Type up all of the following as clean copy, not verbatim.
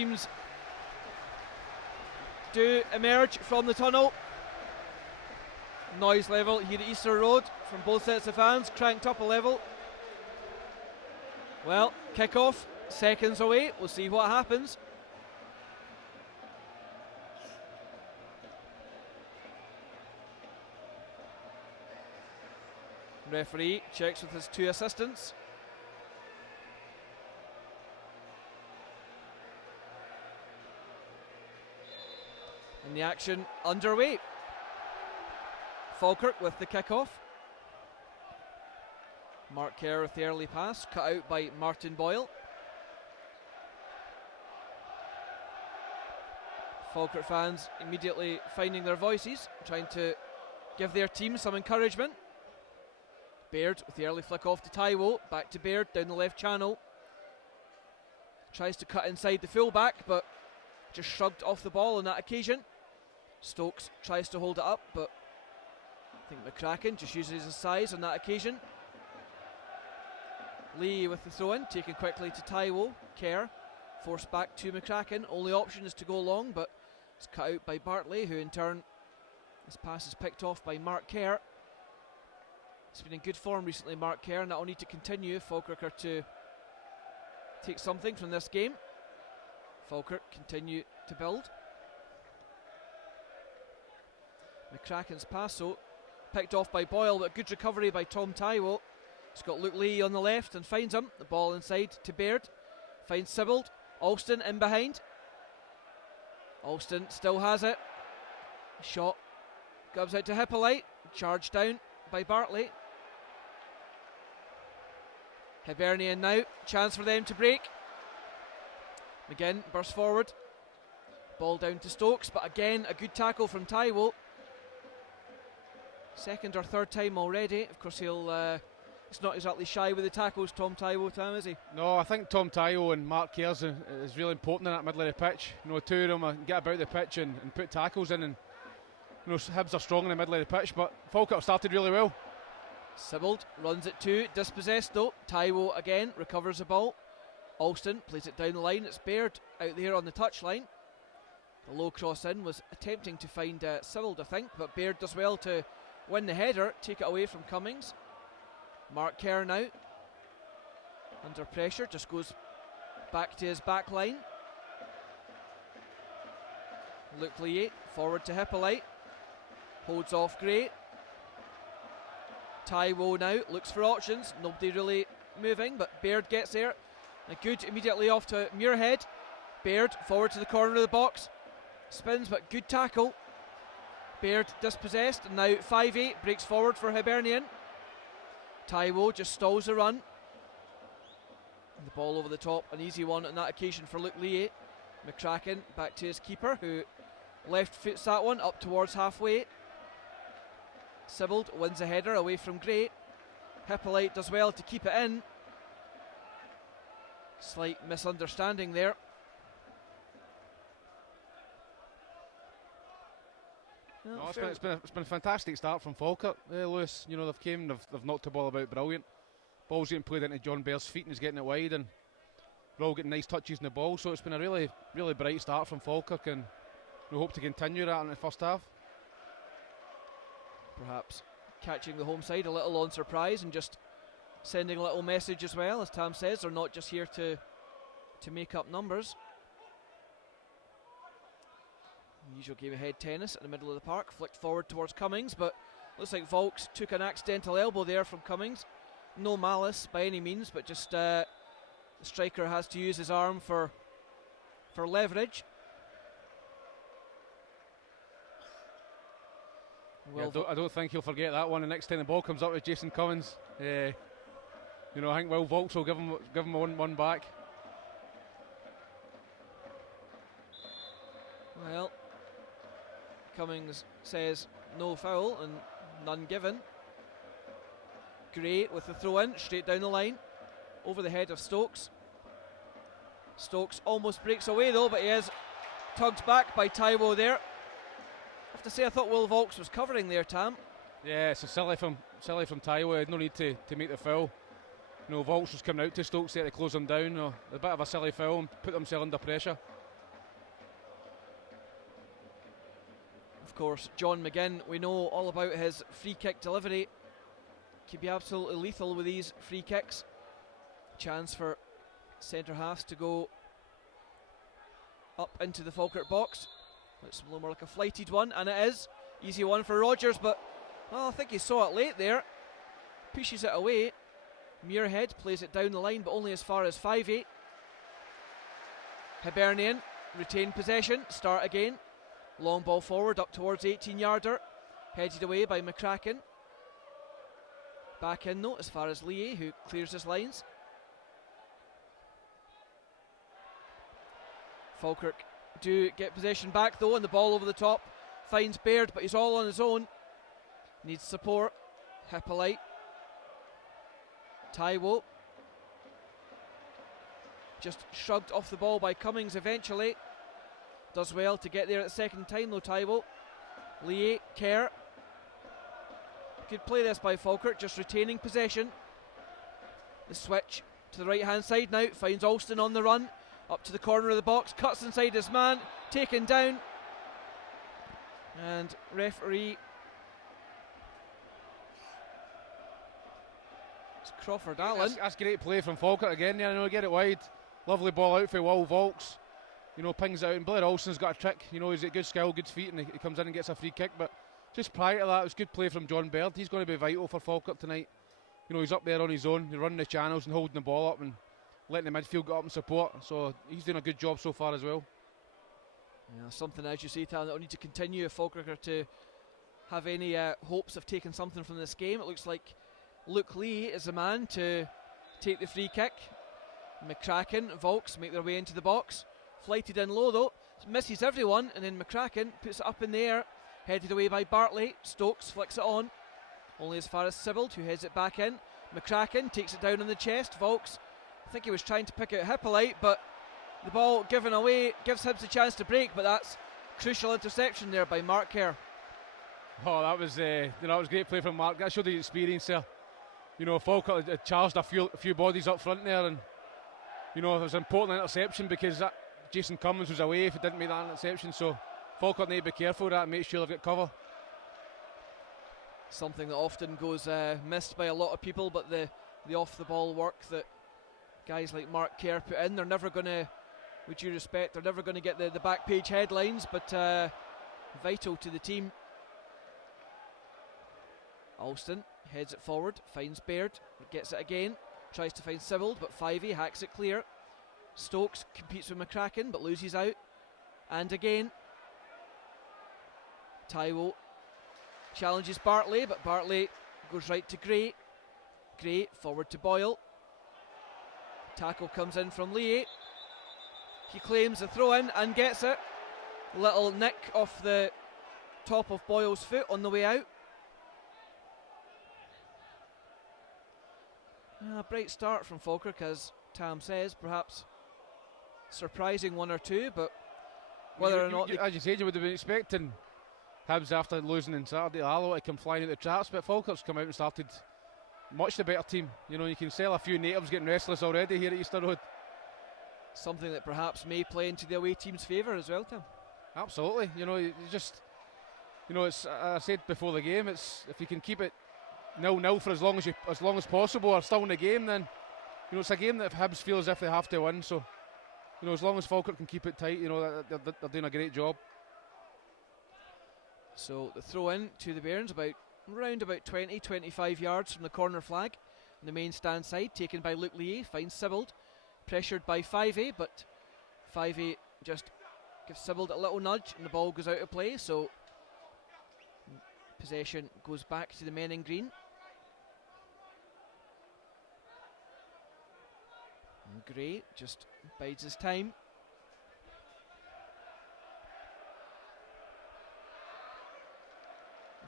teams do emerge from the tunnel. Noise level here at Easter Road from both sets of fans, cranked up a level. Well, kick-off, seconds away, we'll see what happens. Referee checks with his two assistants. And the action underway. Falkirk with the kick-off. Mark Kerr with the early pass, cut out by Martin Boyle. Falkirk fans immediately finding their voices, trying to give their team some encouragement. Baird with the early flick off to Taiwo, back to Baird down the left channel. Tries to cut inside the fullback, but just shrugged off the ball on that occasion. Stokes tries to hold it up, but I think McCracken just uses his size on that occasion. Lee with the throw in, taken quickly to Taiwo. Kerr forced back to McCracken. Only option is to go long, but it's cut out by Bartley, who in turn, his pass is picked off by Mark Kerr. He's been in good form recently, Mark Kerr, and that'll need to continue if Falkirk are to take something from this game. Falkirk continue to build. McCracken's pass, so picked off by Boyle, but good recovery by Tom Taiwo. He's got Luke Lee on the left and finds him. The ball inside to Baird. Finds Sibbald. Alston in behind. Alston still has it. Shot comes out to Hippolyte. Charged down by Bartley. Hibernian now. Chance for them to break. McGinn bursts forward. Ball down to Stokes, but again a good tackle from Taiwo. Second or third time already. Of course he's not exactly shy with the tackles, Tom Taiwo, Tam, is he? No, I think Tom Taiwo and Mark Kerr is really important in that middle of the pitch. You know, two of them get about the pitch and put tackles in, and you know, Hibs are strong in the middle of the pitch, but Falkirk started really well. Sibbald runs it too, dispossessed though. Taiwo again recovers the ball. Alston plays it down the line. It's Baird out there on the touchline. The low cross in was attempting to find Sibbald, I think, but Baird does well to win the header, take it away from Cummings. Mark Kerr now under pressure, just goes back to his back line. Luke Lee forward to Hippolyte, holds off Gray. Taiwo now looks for options, nobody really moving, but Baird gets there. A good immediately off to Muirhead. Baird forward to the corner of the box, spins but good tackle. Baird dispossessed, and now 5-8 breaks forward for Hibernian. Taiwo just stalls the run. And the ball over the top, an easy one on that occasion for Luke Lee. McCracken back to his keeper, who left foots that one up towards halfway. Sibbald wins a header away from Gray. Hippolyte does well to keep it in. Slight misunderstanding there. No, it's been a fantastic start from Falkirk, Lewis. You know, they've knocked the ball about brilliant. Ball's getting played into John Bair's feet and he's getting it wide, and we're all getting nice touches in the ball. So it's been a really, really bright start from Falkirk, and we hope to continue that in the first half. Perhaps catching the home side a little on surprise and just sending a little message as well. As Tam says, they're not just here to make up numbers. Usual game of head tennis in the middle of the park, flicked forward towards Cummings, but looks like Volks took an accidental elbow there from Cummings. No malice by any means, but just the striker has to use his arm for leverage. Well, I don't think he'll forget that one. The next time the ball comes up with Jason Cummins, you know, I think Will Volks will give him one back. Well, Cummings says no foul and none given. Gray with the throw in, straight down the line, over the head of Stokes. Stokes almost breaks away though, but he is tugged back by Taiwo there. I have to say, I thought Will Volks was covering there, Tam. Yeah, it's a silly from Taiwo. No need to make the foul. You know, Volks was coming out to Stokes there to close him down. A bit of a silly foul and put himself under pressure. course, John McGinn, we know all about his free kick delivery. Can be absolutely lethal with these free kicks. Chance for centre halves to go up into the Falkirk box. Looks a little more like a flighted one, and it is. Easy one for Rogers, but well, I think he saw it late there. Pushes it away. Muirhead plays it down the line, but only as far as 5-8. Hibernian retain possession, start again. Long ball forward up towards 18-yarder. Headed away by McCracken. Back in though, as far as Lee, who clears his lines. Falkirk do get possession back though, and the ball over the top finds Baird, but he's all on his own. Needs support. Hippolyte. Taiwo. Just shrugged off the ball by Cummings eventually. Does well to get there at the second time though, Taiwo. Lee, Kerr. Good play this by Falkirk, just retaining possession. The switch to the right hand side now, finds Alston on the run. Up to the corner of the box, cuts inside his man, taken down. And referee, it's Crawford Allen. That's great play from Falkirk again. Yeah, I know, get it wide. Lovely ball out for Will Volks. You know, pings it out, and Blair Alston's got a trick. You know, he's got good skill, good feet, and he comes in and gets a free kick. But just prior to that, it was good play from John Baird. He's going to be vital for Falkirk tonight. You know, he's up there on his own, he's running the channels and holding the ball up and letting the midfield get up and support. So he's doing a good job so far as well. Yeah, something, as you say, Tal, that will need to continue if Falkirk are to have any hopes of taking something from this game. It looks like Luke Lee is the man to take the free kick. McCracken, Volks make their way into the box. Flighted in low though, misses everyone, and then McCracken puts it up in the air. Headed away by Bartley. Stokes flicks it on. Only as far as Sibbald, who heads it back in. McCracken takes it down on the chest. Volks, I think he was trying to pick out Hippolyte, but the ball given away gives Hibs a chance to break, but that's crucial interception there by Mark Kerr. Oh, that was great play from Mark. That showed the experience there. You know, Falkirk had charged a few bodies up front there, and you know, it was an important interception because that Jason Cummins was away if he didn't make that interception. So Falkirk need to be careful of that and make sure they've got cover. Something that often goes missed by a lot of people, but the off the ball work that guys like Mark Kerr put in, they're never going to, with due respect, they're never going to get the back page headlines, but vital to the team. Alston heads it forward, finds Baird, gets it again, tries to find Sibbald, but Fivey hacks it clear. Stokes competes with McCracken but loses out, and again Taiwo challenges Bartley, but Bartley goes right to Gray. Gray forward to Boyle. Tackle comes in from Lee. He claims the throw in and gets it. Little nick off the top of Boyle's foot on the way out. A bright start from Falkirk, as Tam says, perhaps surprising one or two, but whether or not, as you said, you would have been expecting Hibs after losing on Saturday Alloa to come flying out the traps, but Falkirk's come out and started much the better team. You know, you can sell a few natives getting restless already here at Easter Road. Something that perhaps may play into the away team's favour as well, Tim. Absolutely. You know, you just, you know, it's, I said before the game, it's if you can keep it 0-0 for as long as possible, or still in the game, then you know it's a game that Hibs feel as if they have to win. So, you know, as long as Falkirk can keep it tight, you know, they're doing a great job. So the throw in to the Bairns, around about 20-25 yards from the corner flag on the main stand side, taken by Luke Lee, finds Sibbald, pressured by Fivey, but Fivey just gives Sibbald a little nudge and the ball goes out of play, so possession goes back to the men in green. And Gray just bides his time.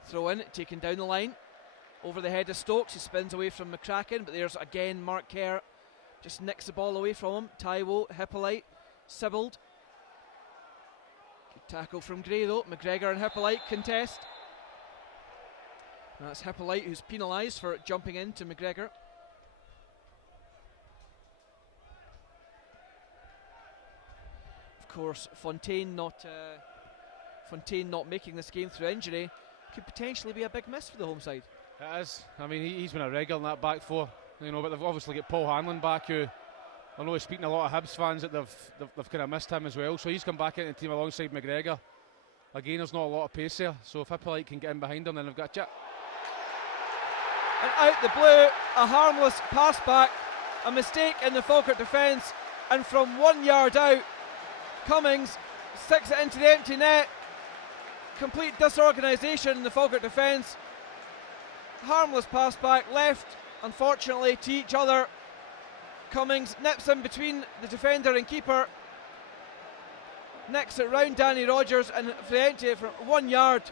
Throw in, taken down the line, over the head of Stokes. He spins away from McCracken, but there's again Mark Kerr, just nicks the ball away from him. Taiwo, Hippolyte, Sibbald. Good tackle from Gray though. McGregor and Hippolyte contest. And that's Hippolyte who's penalised for jumping into McGregor. Of course, Fontaine Fontaine not making this game through injury could potentially be a big miss for the home side. It is. I mean, he's been a regular in that back four, you know, but they've obviously got Paul Hanlon back, who I know he's speaking to a lot of Hibs fans that they've kind of missed him as well. So he's come back into the team alongside McGregor. Again, there's not a lot of pace there, so if Hippolyte can get in behind him, then they've got a chip. And out the blue, a harmless pass back, a mistake in the Falkirk defence, and from 1 yard out, Cummings sticks it into the empty net. Complete disorganisation in the Falkirk defence. Harmless pass back, left, unfortunately, to each other. Cummings nips in between the defender and keeper, nicks it round Danny Rogers, and for the empty from 1 yard,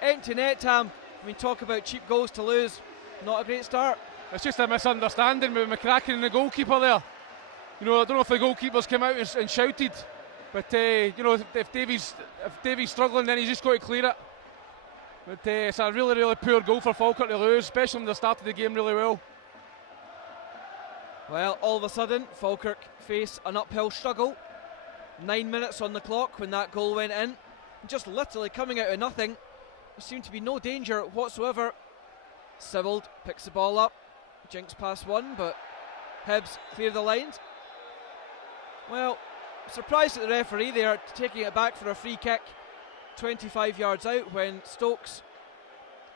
empty net, Tam. I mean, talk about cheap goals to lose. Not a great start. It's just a misunderstanding with McCracken and the goalkeeper there. You know, I don't know if the goalkeepers came out and shouted, but you know, if Davy's struggling, then he's just got to clear it. But it's a really, really poor goal for Falkirk to lose, especially when they started the game really well. Well, all of a sudden, Falkirk face an uphill struggle. 9 minutes on the clock when that goal went in. Just literally coming out of nothing. There seemed to be no danger whatsoever. Sibbald picks the ball up. Jinks past one, but Hibs clear the lines. Well, surprised at the referee there, taking it back for a free kick 25 yards out when Stokes,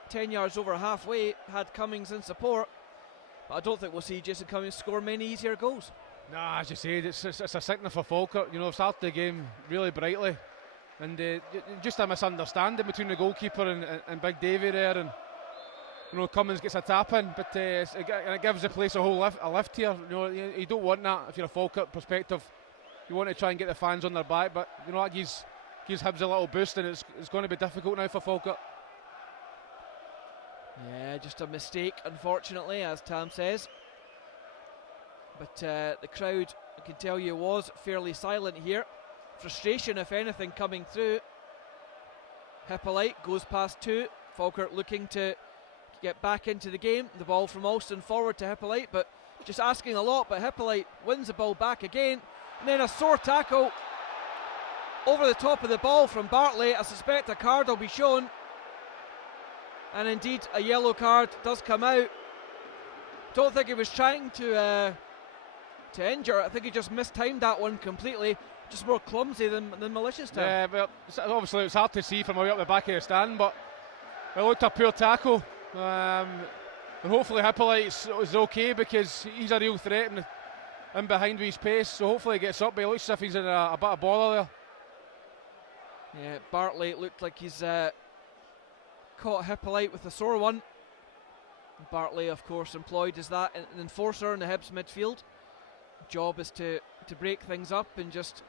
10 yards over halfway, had Cummings in support. But I don't think we'll see Jason Cummings score many easier goals. Nah, as you said, it's a signal for Falkirk. You know, they've started the game really brightly, and just a misunderstanding between the goalkeeper and Big Davy there, and you know, Cummings gets a tap in, but it gives the place a lift here. You know, you don't want that if you're a Falkirk perspective. You want to try and get the fans on their back, but you know, that gives Hibs a little boost, and it's going to be difficult now for Falkirk. Yeah, just a mistake, unfortunately, as Tam says. But the crowd, I can tell you, was fairly silent here. Frustration, if anything, coming through. Hippolyte goes past two. Falkirk looking to get back into the game. The ball from Alston forward to Hippolyte, but just asking a lot. But Hippolyte wins the ball back again. And then a sore tackle over the top of the ball from Bartley. I suspect a card will be shown. And indeed, a yellow card does come out. Don't think he was trying to injure. I think he just mistimed that one completely. Just more clumsy than malicious. Time. Yeah, but obviously it's hard to see from way up the back of the stand, but it looked a poor tackle. And hopefully Hippolyte is okay, because he's a real threat in behind with his pace. So hopefully he gets up, but it looks as if he's in a bit of bother there. Yeah, Bartley looked like he's caught Hippolyte with a sore one. Bartley, of course, employed as an enforcer in the Hibs midfield. Job is to break things up and just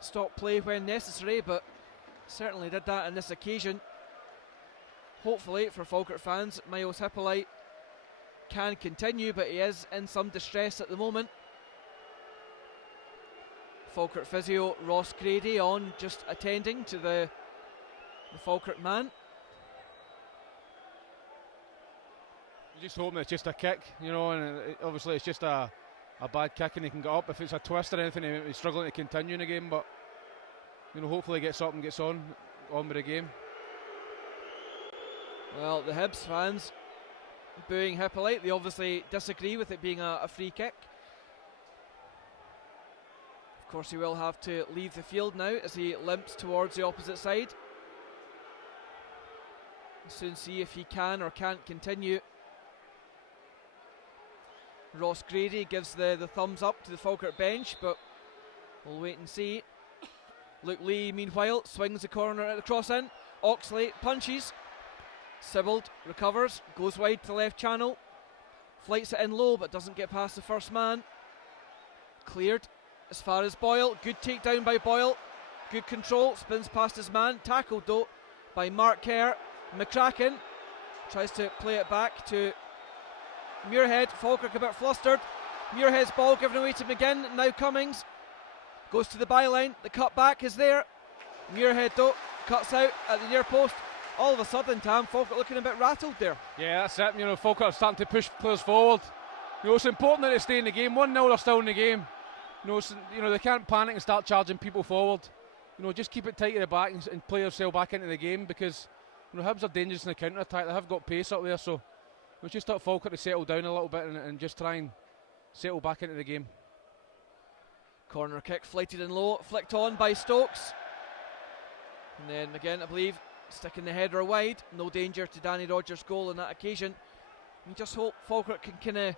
stop play when necessary, but certainly did that on this occasion. Hopefully for Falkirk fans, Miles Hippolyte can continue, but he is in some distress at the moment. Falkirk physio Ross Grady on, just attending to the Falkirk man. Just hoping it's just a kick, you know, and obviously it's just a bad kick and he can get up. If it's a twist or anything, he's struggling to continue in the game, but you know, hopefully he gets up and gets on with the game. Well, the Hibs fans booing Hippolyte, they obviously disagree with it being a free kick. Of course, he will have to leave the field now as he limps towards the opposite side. We'll soon see if he can or can't continue. Ross Grady gives the thumbs up to the Falkirk bench, but we'll wait and see. Luke Lee, meanwhile, swings the corner at the cross in. Oxley punches. Sibbald recovers, goes wide to the left channel. Flights it in low, but doesn't get past the first man. Cleared as far as Boyle. Good takedown by Boyle. Good control, spins past his man. Tackled though by Mark Kerr. McCracken tries to play it back to Muirhead. Falkirk a bit flustered. Muirhead's ball given away to McGinn. Now Cummings goes to the byline. The cut back is there. Muirhead though cuts out at the near post. All of a sudden, Tam, Falkirk looking a bit rattled there. Yeah, that's it. You know, Falkirk are starting to push players forward. You know, it's important that they stay in the game. 1-0, they're still in the game. You know, they can't panic and start charging people forward. just keep it tight to the back and play yourself back into the game, because Hibs are dangerous in the counter attack. They have got pace up there, so we just thought Falkirk to settle down a little bit and just try and settle back into the game. Corner kick flighted and low, flicked on by Stokes. And then again, I believe, sticking the header wide. No danger to Danny Rogers' goal on that occasion. We just hope Falkirk can kind of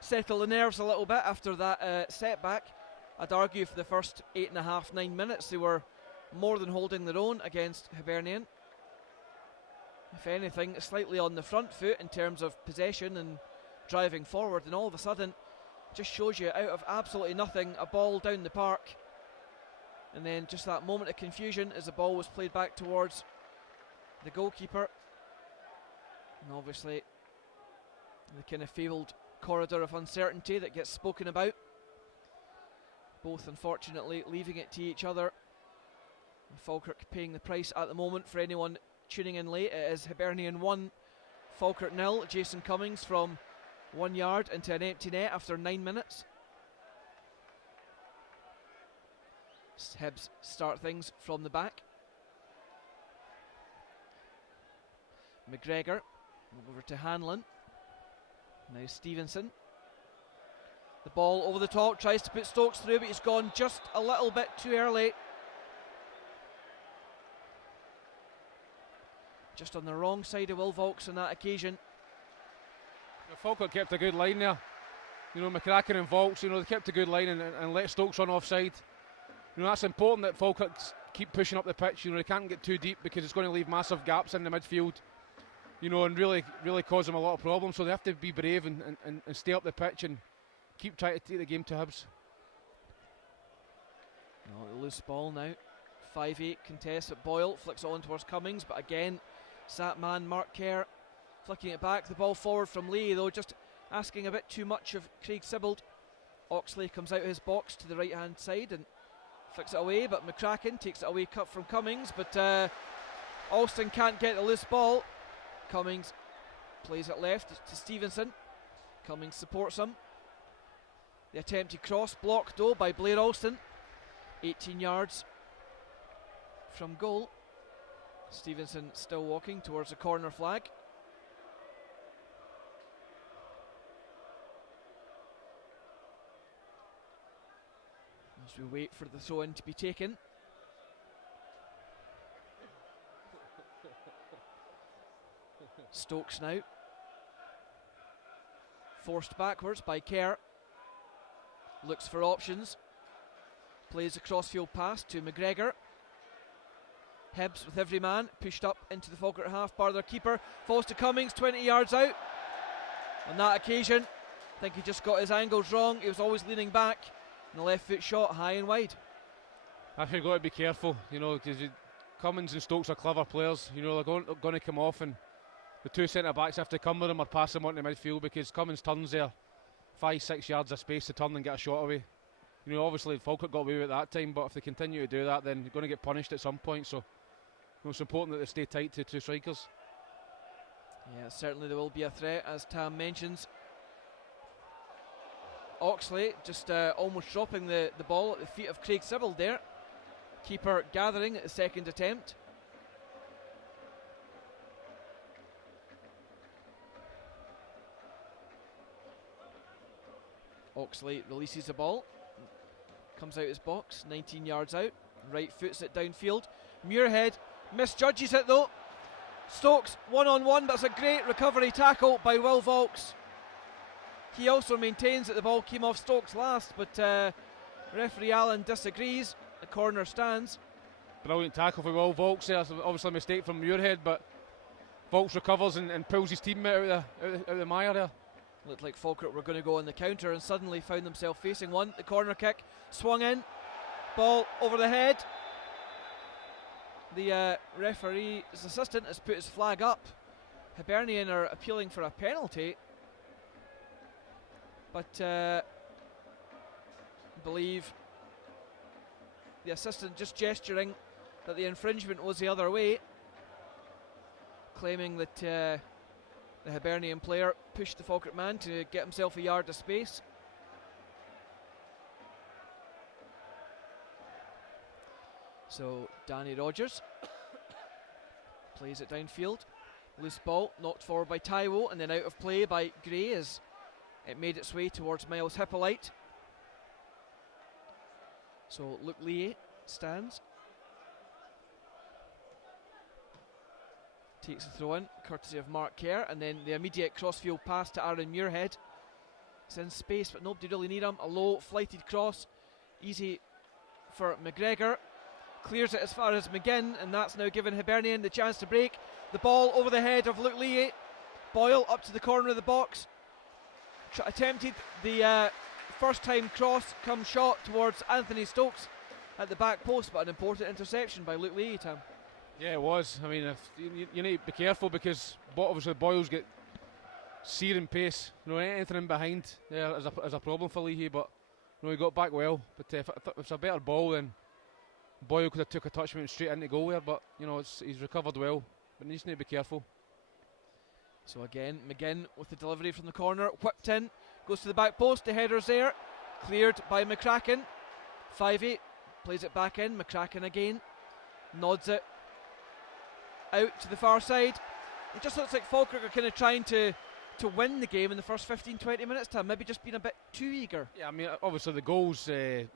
settle the nerves a little bit after that setback. I'd argue for the first 8.5, 9 minutes, they were more than holding their own against Hibernian. If anything, slightly on the front foot in terms of possession and driving forward, and all of a sudden, just shows you out of absolutely nothing, a ball down the park. And then just that moment of confusion as the ball was played back towards the goalkeeper. And obviously, the kind of fabled corridor of uncertainty that gets spoken about. Both unfortunately leaving it to each other. And Falkirk paying the price at the moment. For anyone tuning in late, it is Hibernian 1, Falkirk 0. Jason Cummings from 1 yard into an empty net after 9 minutes. Hibs start things from the back. McGregor over to Hanlon. Now Stevenson. The ball over the top, tries to put Stokes through, but he's gone just a little bit too early. Just on the wrong side of Will Vaulks on that occasion. Falkirk kept a good line there. McCracken and Vaulks, they kept a good line and let Stokes run offside. That's important that Falkirk keep pushing up the pitch. They can't get too deep because it's going to leave massive gaps in the midfield. And really cause them a lot of problems. So they have to be brave and stay up the pitch and keep trying to take the game to Hibs. No, loose ball now. 5-8 contest at Boyle. Flicks it on towards Cummings, but again, sat man Mark Kerr flicking it back. The ball forward from Lee, though, just asking a bit too much of Craig Sibbald. Oxley comes out of his box to the right hand side and flicks it away, but McCracken takes it away, cut from Cummings, but Alston can't get the loose ball. Cummings plays it left to Stevenson. Cummings supports him. The attempted cross blocked though by Blair Alston. 18 yards from goal. Stevenson still walking towards the corner flag. As we wait for the throw in to be taken. Stokes now. Forced backwards by Kerr. Looks for options. Plays a crossfield pass to McGregor. Hibs with every man pushed up into the Falkirk half bar. Their keeper falls to Cummings 20 yards out. On that occasion, I think he just got his angles wrong. He was always leaning back. And the left foot shot high and wide. I think you've got to be careful, because Cummings and Stokes are clever players. They're going to come off, and the two centre backs have to come with them or pass them onto midfield, because Cummings turns there 5-6 yards of space to turn and get a shot away. Obviously Falkirk got away with it that time, but if they continue to do that, then they're going to get punished at some point. So it's important that they stay tight to two strikers. Yeah, certainly there will be a threat, as Tam mentions. Oxley just almost dropping the ball at the feet of Craig Sibbald there. Keeper gathering at the second attempt. Oxley releases the ball. Comes out his box, 19 yards out. Right foots it downfield. Muirhead misjudges it though. Stokes one-on-one, but it's a great recovery tackle by Will Vaulks. He also maintains that the ball came off Stokes last, but referee Allen disagrees. The corner stands. Brilliant tackle for Will Vaulks there. Obviously a mistake from Muirhead, but Vaulks recovers and pulls his teammate out of the mire there. Looked like Falkirk were going to go on the counter and suddenly found themselves facing one. The corner kick swung in. Ball over the head. The referee's assistant has put his flag up. Hibernian are appealing for a penalty. But I believe the assistant just gesturing that the infringement was the other way, claiming that the Hibernian player pushed the Falkirk man to get himself a yard of space. So Danny Rogers plays it downfield. Loose ball knocked forward by Taiwo and then out of play by Gray as it made its way towards Miles Hippolyte. So Luke Lee stands. Takes the throw in, courtesy of Mark Kerr, and then the immediate crossfield pass to Aaron Muirhead. It's in space, but nobody really near him. A low, flighted cross, easy for McGregor. Clears it as far as McGinn, and that's now given Hibernian the chance to break. The ball over the head of Luke Lee. Boyle up to the corner of the box. Attempted the first time cross, come shot towards Anthony Stokes at the back post, but an important interception by Luke Lee, Tam. Yeah, it was. I mean, you need to be careful because obviously Boyle's got searing pace. Anything in behind there is a problem for Leahy, but he got back well. But if it's a better ball, then Boyle could have took a touch and went straight into goal there. But he's recovered well, but he needs to be careful. So again, McGinn with the delivery from the corner, whipped in, goes to the back post. The header's there, cleared by McCracken. 5-8 plays it back in. McCracken again nods it out to the far side. It just looks like Falkirk are kind of trying to win the game in the first 15-20 minutes time, maybe just being a bit too eager. Yeah, I mean, obviously the goals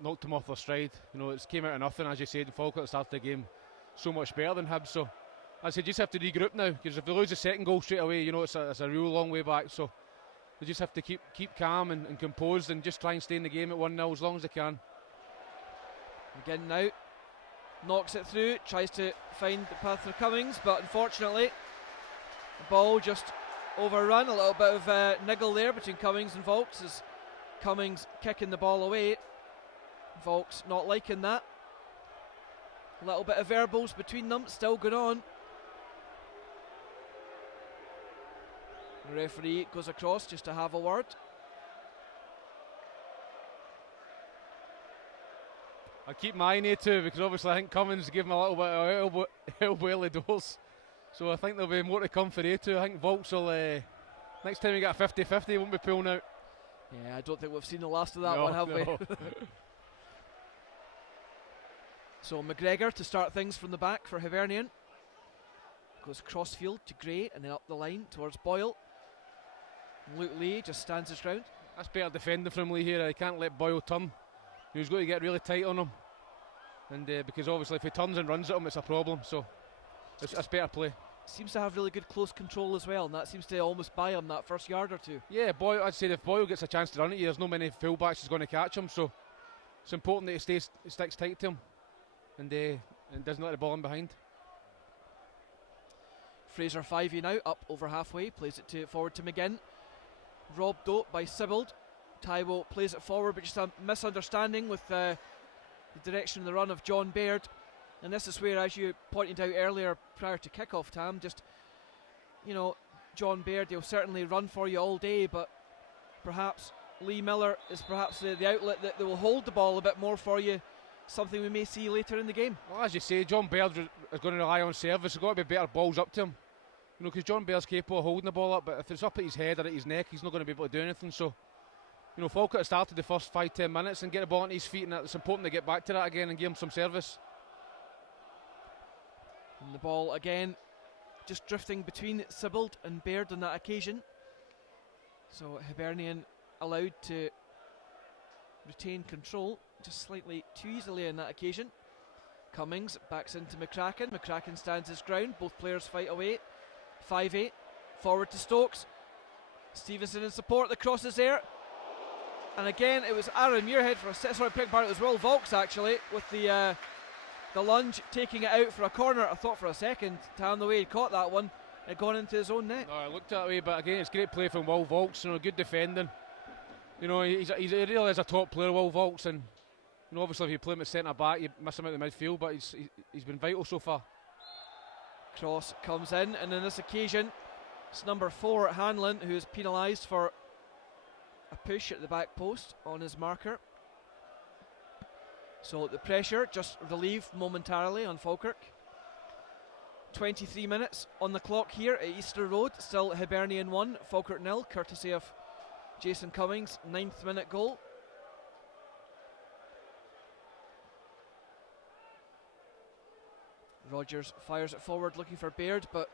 knocked them off their stride. It came out of nothing, as you said. Falkirk started the game so much better than Hibs, so I said just have to regroup now, because if they lose the second goal straight away, it's a real long way back, so they just have to keep calm and composed and just try and stay in the game at 1-0 as long as they can. Again now, knocks it through, tries to find the path for Cummings, but unfortunately the ball just overrun. A little bit of niggle there between Cummings and Volks as Cummings kicking the ball away. Volks not liking that. A little bit of verbals between them, still going on. The referee goes across just to have a word. I'll keep my eye on it too, because obviously I think Cummins gave him a little bit of elbow early doors. So I think there'll be more to come for A2. I think Volks will, next time we get a 50-50, he won't be pulling out. Yeah, I don't think we've seen the last of that one, have we? So McGregor to start things from the back for Hibernian. Goes crossfield to Gray and then up the line towards Boyle. Luke Lee just stands his ground. That's better defending from Lee here. He can't let Boyle turn. He's got to get really tight on him. And because obviously if he turns and runs at him, it's a problem. So that's better play. Seems to have really good close control as well, and that seems to almost buy him that first yard or two. Yeah, I'd say if Boyle gets a chance to run at you, there's no many fullbacks who's going to catch him. So it's important that he sticks tight to him and doesn't let the ball in behind. Fraser 5 now, up over halfway, plays it forward to McGinn. Robbed out by Sibbald. Taiwo plays it forward, but just a misunderstanding with the direction of the run of John Baird. And this is where, as you pointed out earlier prior to kick-off, Tam, just, John Baird, he'll certainly run for you all day, but perhaps Lee Miller is perhaps the outlet that will hold the ball a bit more for you, something we may see later in the game. Well, as you say, John Baird is going to rely on service. There's got to be better balls up to him. Because John Baird's capable of holding the ball up, but if it's up at his head or at his neck, he's not going to be able to do anything. So, Falkirk started the first 5-10 minutes and get the ball on his feet, and it's important to get back to that again and give him some service. And the ball again just drifting between Sibbald and Baird on that occasion. So Hibernian allowed to retain control just slightly too easily on that occasion. Cummings backs into McCracken. McCracken stands his ground. Both players fight away. 5-8 forward to Stokes. Stevenson in support. The cross is there. And again, it was Aaron Muirhead for a set. Sorry, pick part. It was Will Volks actually with the lunge, taking it out for a corner. I thought for a second, Tam, the way he caught that one, it gone into his own net. No, it looked that way, but again, it's great play from Will Volks. Good defending. He really is a top player, Will Volks, and obviously if you play him at centre back, you miss him out the midfield, but he's been vital so far. Cross comes in, and on this occasion, it's number 4 Hanlon who is penalised for a push at the back post on his marker. So the pressure just relieved momentarily on Falkirk. 23 minutes on the clock here at Easter Road. Still Hibernian 1, Falkirk 0, courtesy of Jason Cummings' 9th minute goal. Rogers fires it forward looking for Baird, but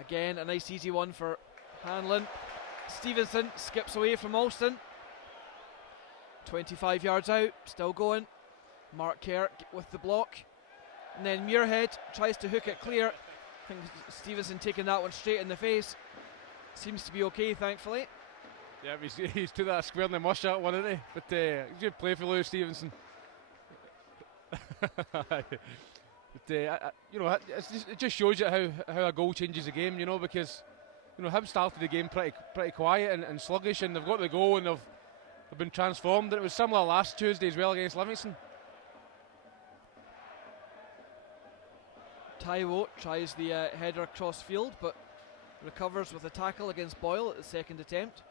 again a nice easy one for Hanlon. Stevenson skips away from Alston. 25 yards out, still going. Mark Kerr with the block. And then Muirhead tries to hook it clear. I think Stevenson taking that one straight in the face. Seems to be okay, thankfully. Yeah, he's to that square in the mush that one, isn't he? But good play for Lewis Stevenson. But it just shows you how a goal changes the game, because Hibs started the game pretty quiet and sluggish, and they've got the goal and they've been transformed. And it was similar last Tuesday as well against Livingston. Taiwo tries the header cross field, but recovers with a tackle against Boyle at the second attempt.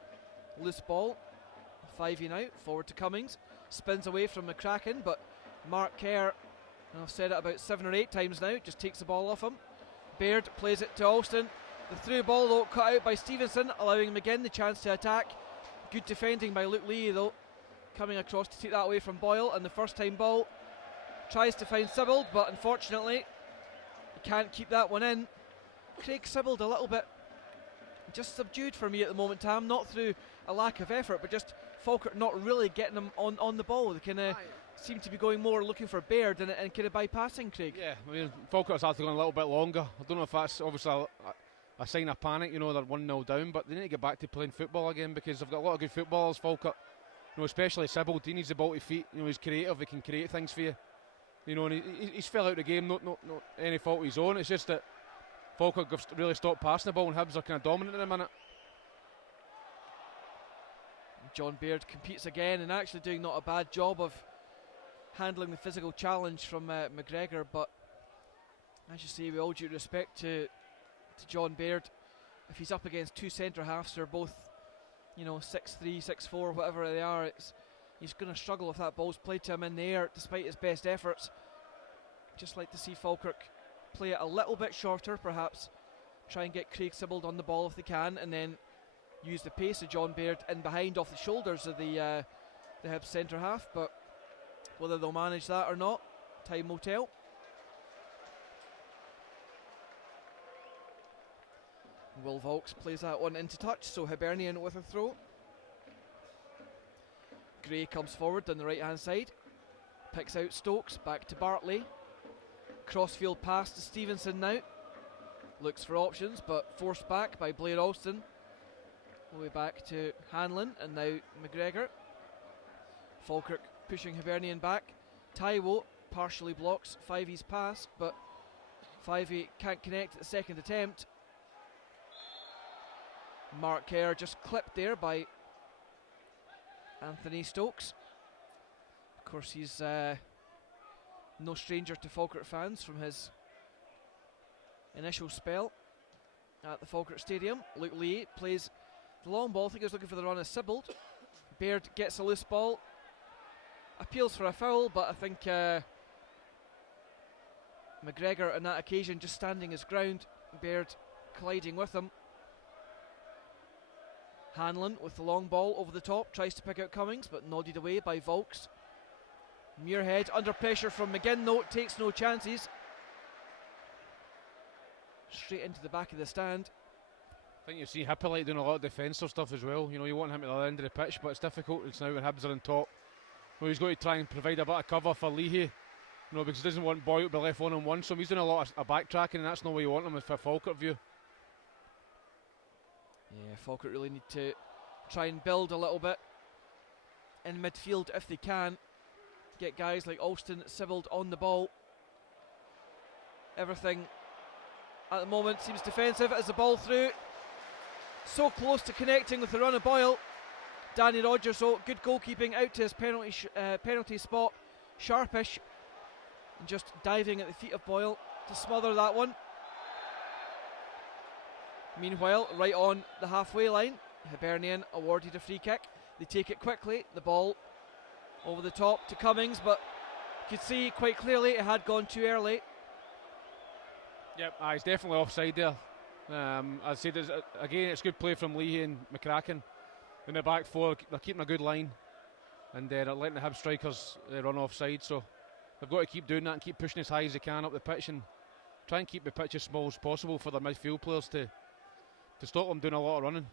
Loose ball, 5e now, forward to Cummings. Spins away from McCracken, but Mark Kerr, and I've said it about 7 or 8 times now, just takes the ball off him. Baird plays it to Alston. The through ball though cut out by Stevenson, allowing him again the chance to attack. Good defending by Luke Lee though, coming across to take that away from Boyle, and the first time ball tries to find Sibbald, but unfortunately he can't keep that one in. Craig Sibbald a little bit just subdued for me at the moment, Tam, not through a lack of effort, but just Falkirk not really getting him on the ball. They kind of seem to be going more looking for Baird and kind of bypassing Craig. Yeah, I mean, Falkirk's had to go a little bit longer. I don't know if that's obviously a sign of panic, they're 1-0 down, but they need to get back to playing football again, because they've got a lot of good footballers, Falkirk. Especially Sibbald, he needs the ball to feet. He's creative, he can create things for you. And he's fell out of the game, not any fault of his own. It's just that Falkirk have really stopped passing the ball, and Hibs are kind of dominant in a minute. John Baird competes again, and actually doing not a bad job of handling the physical challenge from McGregor, but as you say, with all due respect to John Baird, if he's up against two centre halves who are both 6'3", 6'4", whatever they are, he's going to struggle if that ball's played to him in the air despite his best efforts. Just like to see Falkirk play it a little bit shorter, perhaps try and get Craig Sibbald on the ball if they can, and then use the pace of John Baird in behind off the shoulders of the Hibs centre half, but whether they'll manage that or not, time will tell. Will Vaulks plays that one into touch, so Hibernian with a throw. Gray comes forward on the right hand side, picks out Stokes, back to Bartley. Crossfield pass to Stevenson now, looks for options but forced back by Blair Alston. All the way back to Hanlon and now McGregor. Falkirk pushing Hibernian back. Taiwo partially blocks 5e's pass, but 5e can't connect at the second attempt. Mark Kerr just clipped there by Anthony Stokes. Of course, he's no stranger to Falkirk fans from his initial spell at the Falkirk Stadium. Luke Lee plays the long ball. I think he was looking for the run of Sibbald. Baird gets a loose ball, appeals for a foul, but I think McGregor on that occasion just standing his ground, Baird colliding with him. Hanlon with the long ball over the top, tries to pick out Cummings, but nodded away by Vaulks. Muirhead under pressure from McGinn though, takes no chances. Straight into the back of the stand. I think you see Hippolyte doing a lot of defensive stuff as well. You want him at the other end of the pitch, but it's difficult. It's now when Hibs are on top. He's going to try and provide a bit of cover for Leahy, because he doesn't want Boyle to be left 1-on-1. So he's doing a lot of backtracking, and that's not where you want him for Falkirk view. Yeah, Falkirk really need to try and build a little bit in midfield if they can. Get guys like Alston, Sibbald on the ball. Everything at the moment seems defensive as the ball through. So close to connecting with the run of Boyle. Danny Rogers, good goalkeeping out to his penalty spot. Sharpish, and just diving at the feet of Boyle to smother that one. Meanwhile, right on the halfway line, Hibernian awarded a free kick. They take it quickly, the ball over the top to Cummings, but you could see quite clearly it had gone too early. Yep, it's definitely offside there. As I said, again, it's good play from Leahy and McCracken. In the back four, they're keeping a good line, and they're letting the Hibs strikers run offside, so they've got to keep doing that and keep pushing as high as they can up the pitch and try and keep the pitch as small as possible for their midfield players to stop them doing a lot of running.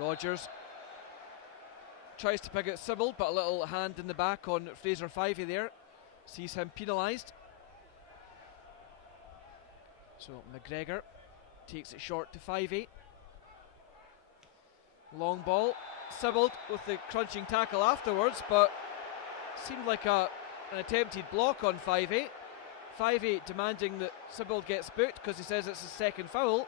Rodgers tries to pick it Sybil, but a little hand in the back on Fraser Fivey there sees him penalised. So McGregor takes it short to Fivey. Long ball, Sybil with the crunching tackle afterwards, but seemed like an attempted block on Fivey. Fivey demanding that Sybil gets booked because he says it's his second foul.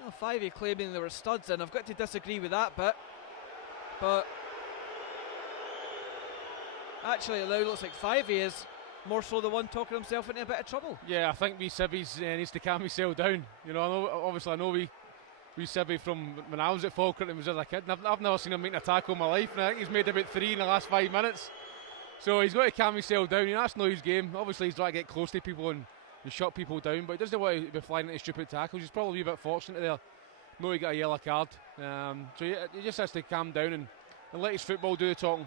Well, Fivey claiming there were studs in. I've got to disagree with that bit, but actually it now looks like Fivey is more so the one talking himself into a bit of trouble. Yeah, I think wee Sibby's needs to calm himself down. You know, I know wee Sibby from when I was at Falkirk and was as a kid. And I've never seen him make a tackle in my life, and I think he's made about 3 in the last 5 minutes. So he's got to calm himself down. You know, that's not his game. Obviously, he's trying to get close to people and shut people down, but he doesn't want to be flying into stupid tackles. He's probably a bit fortunate there. No, he got a yellow card. So he just has to calm down and let his football do the talking.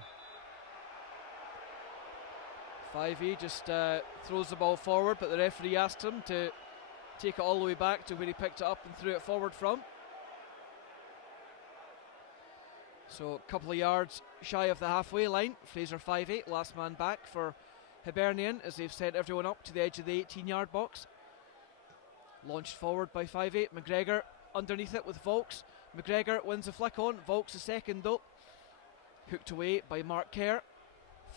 Fivey just throws the ball forward, but the referee asked him to take it all the way back to where he picked it up and threw it forward from. So a couple of yards shy of the halfway line. Fraser Fivey, last man back for Hibernian, as they've sent everyone up to the edge of the 18-yard box. Launched forward by Fivey. McGregor underneath it with Volks. McGregor wins a flick on. Volks a second though. Hooked away by Mark Kerr.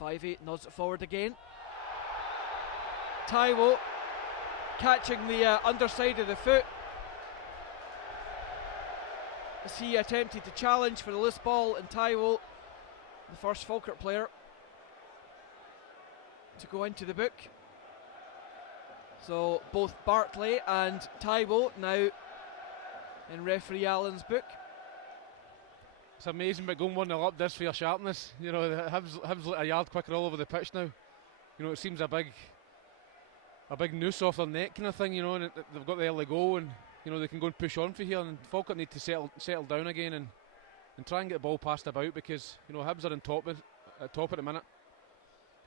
Fivey nods it forward again. Taiwo catching the underside of the foot as he attempted to challenge for the loose ball, and Taiwo, the first Falkirk player to go into the book. So both Bartley and Taiwo now in referee Allen's book. It's amazing, but going 1-0 up this for your sharpness. You know, Hibs look a yard quicker all over the pitch now. You know, it seems a big noose off their neck kind of thing, you know, and they've got the early goal, and you know they can go and push on for here, and Falkirk need to settle down again and try and get the ball passed about, because you know Hibs are on top at the minute.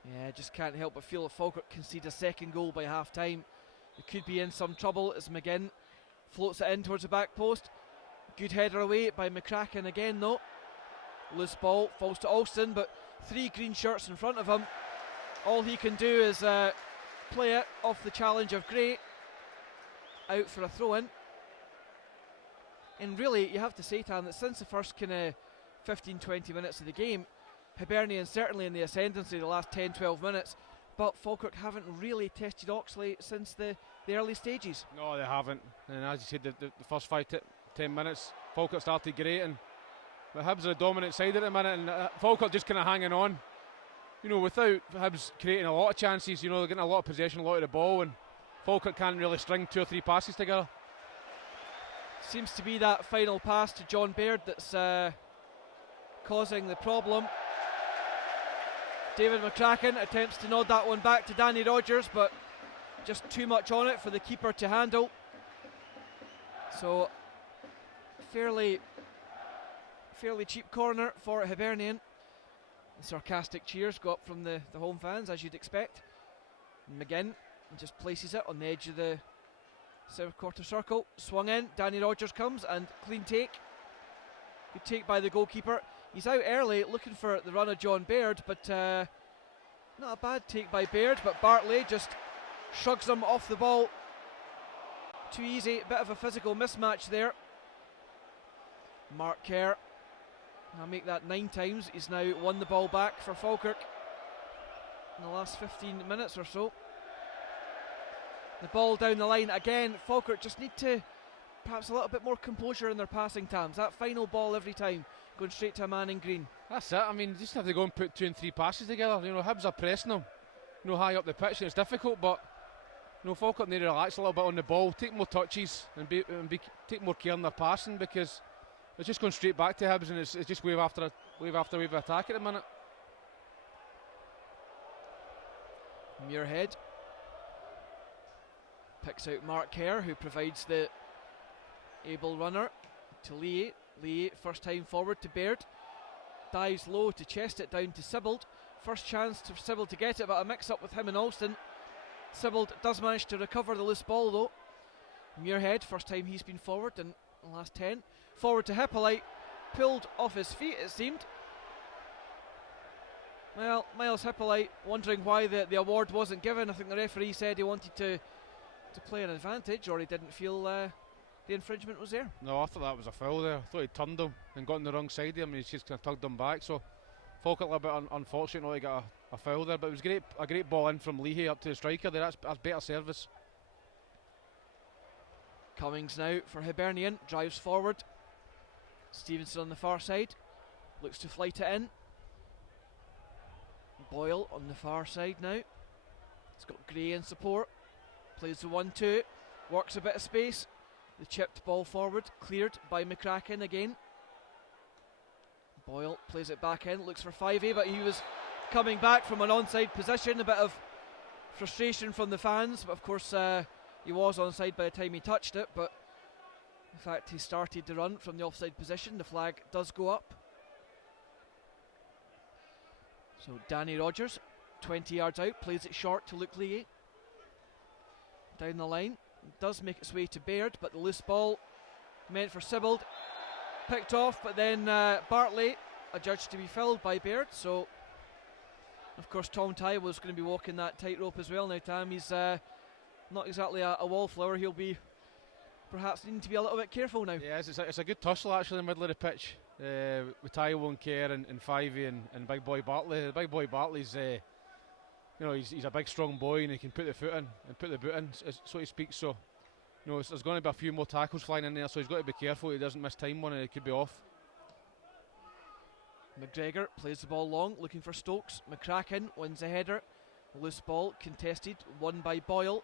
Yeah, just can't help but feel if Falkirk concede a second goal by half time, they could be in some trouble as McGinn floats it in towards the back post. Good header away by McCracken again though. Loose ball falls to Alston, but 3 green shirts in front of him. All he can do is play it off the challenge of Gray. Out for a throw in. And really, you have to say, Tan, that since the first kind of 15-20 minutes of the game, Hibernian certainly in the ascendancy the last 10-12 minutes, but Falkirk haven't really tested Oxley since the early stages. No, they haven't. And as you said, the first 5-10 minutes, Falkirk started great, and the Hibs are a dominant side at the minute, and Falkirk just kind of hanging on. You know, without Hibs creating a lot of chances, you know, they're getting a lot of possession, a lot of the ball, and Falkirk can't really string 2 or 3 passes together. Seems to be that final pass to John Baird that's causing the problem. David McCracken attempts to nod that one back to Danny Rodgers, but just too much on it for the keeper to handle. So fairly cheap corner for Hibernian. The sarcastic cheers go up from the home fans, as you'd expect. And McGinn just places it on the edge of the quarter circle. Swung in, Danny Rodgers comes, and clean take. Good take by the goalkeeper. He's out early looking for the run of John Baird, but not a bad take by Baird, but Bartley just shrugs him off the ball. Too easy, bit of a physical mismatch there. Mark Kerr, I'll make that 9 times. He's now won the ball back for Falkirk in the last 15 minutes or so. The ball down the line again. Falkirk just need to perhaps a little bit more composure in their passing times. That final ball every time going straight to a man in green. That's it. I mean, just have to go and put 2 and 3 passes together. You know, Hibs are pressing them, you know, high up the pitch, and it's difficult. But you know, Falkirk need to relax a little bit on the ball, take more touches, and take more care in their passing, because it's just going straight back to Hibs, and it's just wave after wave of attack at the minute. Muirhead picks out Mark Kerr, who provides the able runner. to Lee. Lee, first time forward to Baird. Dives low to chest it down to Sibbald. First chance for Sibbald to get it, but a mix-up with him and Alston. Sibbald does manage to recover the loose ball though. Muirhead, first time he's been forward in the last 10. Forward to Hippolyte, pulled off his feet it seemed. Well, Miles Hippolyte wondering why the award wasn't given. I think the referee said he wanted to play an advantage, or he didn't feel the infringement was there. No, I thought that was a foul there. I thought he turned him and got on the wrong side of him, and he's just kind of tugged him back. So Falkirk a little bit unfortunate not to get a foul there, but it was a great ball in from Leahy up to the striker there. That's better service. Cummings now for Hibernian, drives forward. Stevenson on the far side, looks to flight it in. Boyle on the far side now. It's got Gray in support. Plays the 1-2, works a bit of space. The chipped ball forward, cleared by McCracken again. Boyle plays it back in, looks for 5A, but he was coming back from an onside position. A bit of frustration from the fans, but of course he was onside by the time he touched it. But in fact, he started the run from the offside position. The flag does go up. So Danny Rogers, 20 yards out, plays it short to Luke Lee. Down the line, does make its way to Baird, but the loose ball meant for Sibbald, picked off, but then Bartley adjudged to be fouled by Baird. So of course Tom Tye was going to be walking that tightrope as well. Now Tam, he's not exactly a wallflower. He'll be perhaps needing to be a little bit careful now. Yeah, it's a good tussle actually in the middle of the pitch. With Tye won't care and Fivey and Big Boy Bartley. The Big Boy Bartley's he's a big strong boy, and he can put the foot in and put the boot in, so to speak. So there's going to be a few more tackles flying in there, so he's got to be careful he doesn't miss time on it. It could be off. McGregor plays the ball long, looking for Stokes. McCracken wins the header. Loose ball contested, won by Boyle.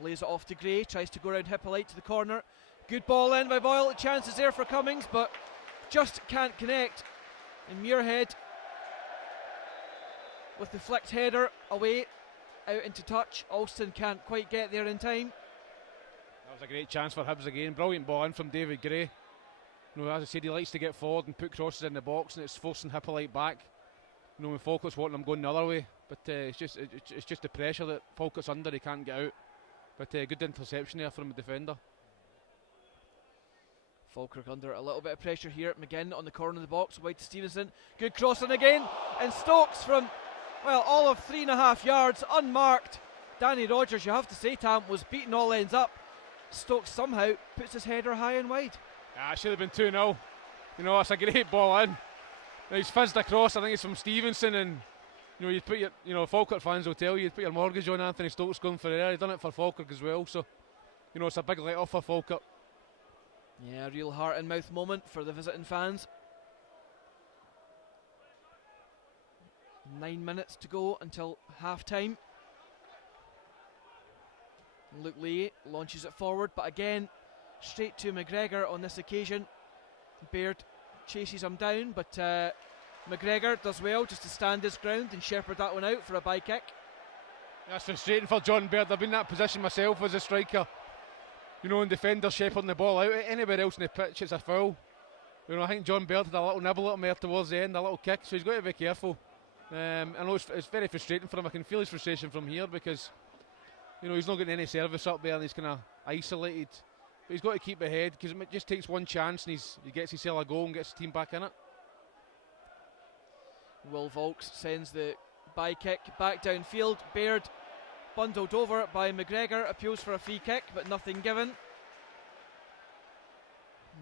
Lays it off to Gray, tries to go around Hippolyte to the corner. Good ball in by Boyle. Chances there for Cummings, but just can't connect. And Muirhead with the flicked header away, out into touch. Alston can't quite get there in time. That was a great chance for Hibs again. Brilliant ball in from David Gray. As I said, he likes to get forward and put crosses in the box, and it's forcing Hippolyte back. When Falkirk's wanting him going the other way, but it's just the pressure that Falkirk's under. He can't get out. But good interception there from the defender. Falkirk under a little bit of pressure here. McGinn on the corner of the box, wide to Stevenson. Good crossing again, and Stokes from all of 3.5 yards unmarked. Danny Rogers, you have to say, Tam, was beaten all ends up. Stokes somehow puts his header high and wide. Yeah, it should have been 2-0. It's a great ball in. Now he's fizzed across. I think it's from Stevenson, and you'd put your Falkirk fans will tell you'd put your mortgage on Anthony Stokes going for there. He's done it for Falkirk as well, so it's a big let off for Falkirk. Yeah, real heart and mouth moment for the visiting fans. 9 minutes to go until half time. Luke Lee launches it forward, but again straight to McGregor on this occasion. Baird chases him down, but McGregor does well just to stand his ground and shepherd that one out for a by kick. That's frustrating for John Baird. I've been in that position myself as a striker. And defenders shepherding the ball out. Anywhere else in the pitch, it's a foul. I think John Baird had a little nibble at him there towards the end, a little kick, so he's got to be careful. I know it's very frustrating for him. I can feel his frustration from here because he's not getting any service up there and he's kind of isolated. But he's got to keep ahead because it just takes one chance and he gets himself a goal and gets the team back in it. Will Volks sends the by kick back downfield. Baird bundled over by McGregor, appeals for a free kick but nothing given.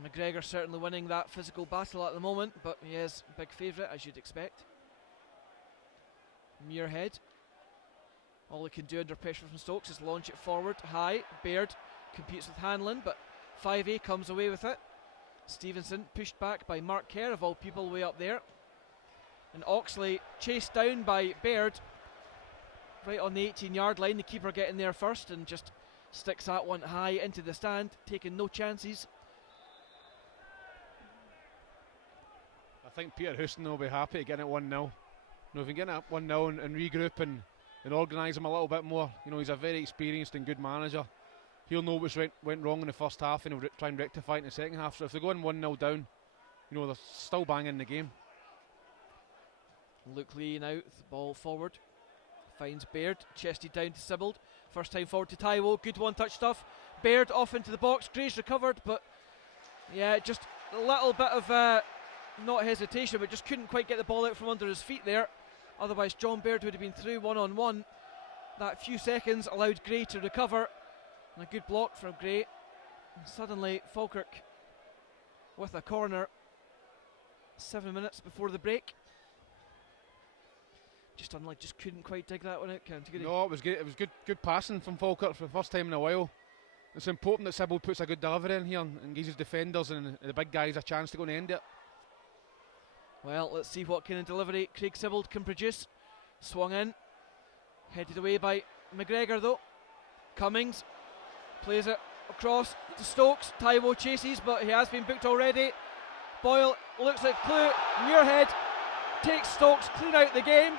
McGregor certainly winning that physical battle at the moment, but he is a big favourite as you'd expect. Muirhead, all he can do under pressure from Stokes is launch it forward high. Baird competes with Hanlon, but 5A comes away with it. Stevenson pushed back by Mark Kerr, of all people, way up there. And Oxley chased down by Baird right on the 18-yard line. The keeper getting there first and just sticks that one high into the stand, taking no chances. I think Peter Houston will be happy getting it 1-0. If we can get it 1-0 and regroup and organise him a little bit more. He's a very experienced and good manager. he'll know what's went wrong in the first half, and he'll try and rectify it in the second half. So if they're going 1-0 down, you know, they're still banging the game. Luke Lee now, the ball forward, finds Baird, chested down to Sibbald, first time forward to Taiwo, good one-touch stuff. Baird off into the box, Gray's recovered, but yeah, just a little bit of not hesitation, but just couldn't quite get the ball out from under his feet there. Otherwise John Baird would have been through one-on-one. That few seconds allowed Gray to recover, and a good block from Gray. And suddenly Falkirk with a corner 7 minutes before the break. Just unlike, just couldn't quite dig that one out. No, it was good. It was good passing from Falkirk for the first time in a while. It's important that Sibbald puts a good delivery in here and gives his defenders and the big guys a chance to go and end it. Well, let's see what kind of delivery Craig Sibbald can produce. Swung in, headed away by McGregor though. Cummings plays it across to Stokes. Taiwo chases, but he has been booked already. Boyle looks at Clue. Muirhead takes Stokes clean out the game.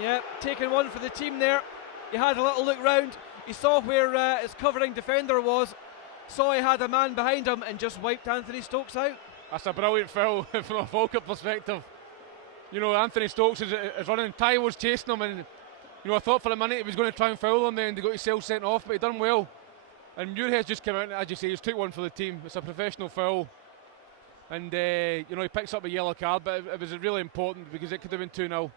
Yeah, taking one for the team there. He had a little look round. He saw where his covering defender was. Saw he had a man behind him and just wiped Anthony Stokes out. That's a brilliant foul from a Falkirk perspective. You know, Anthony Stokes is running. Taiwo's chasing him, and you know, I thought for a minute he was going to try and foul him, then he got himself sent off, but he done well. And Muirhead just came out, as you say, he's took one for the team. It's a professional foul, and you know, he picks up a yellow card, but it was really important because it could have been 2-0.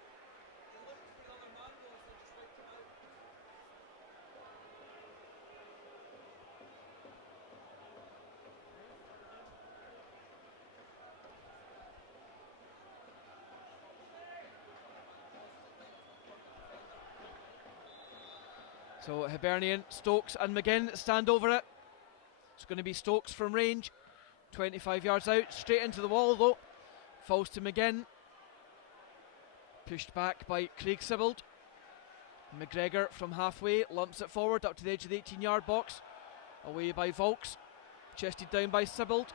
So Hibernian, Stokes and McGinn stand over it. It's going to be Stokes from range. 25 yards out, straight into the wall though. Falls to McGinn. Pushed back by Craig Sibbald. McGregor from halfway, lumps it forward up to the edge of the 18-yard box. Away by Volks. Chested down by Sibbald.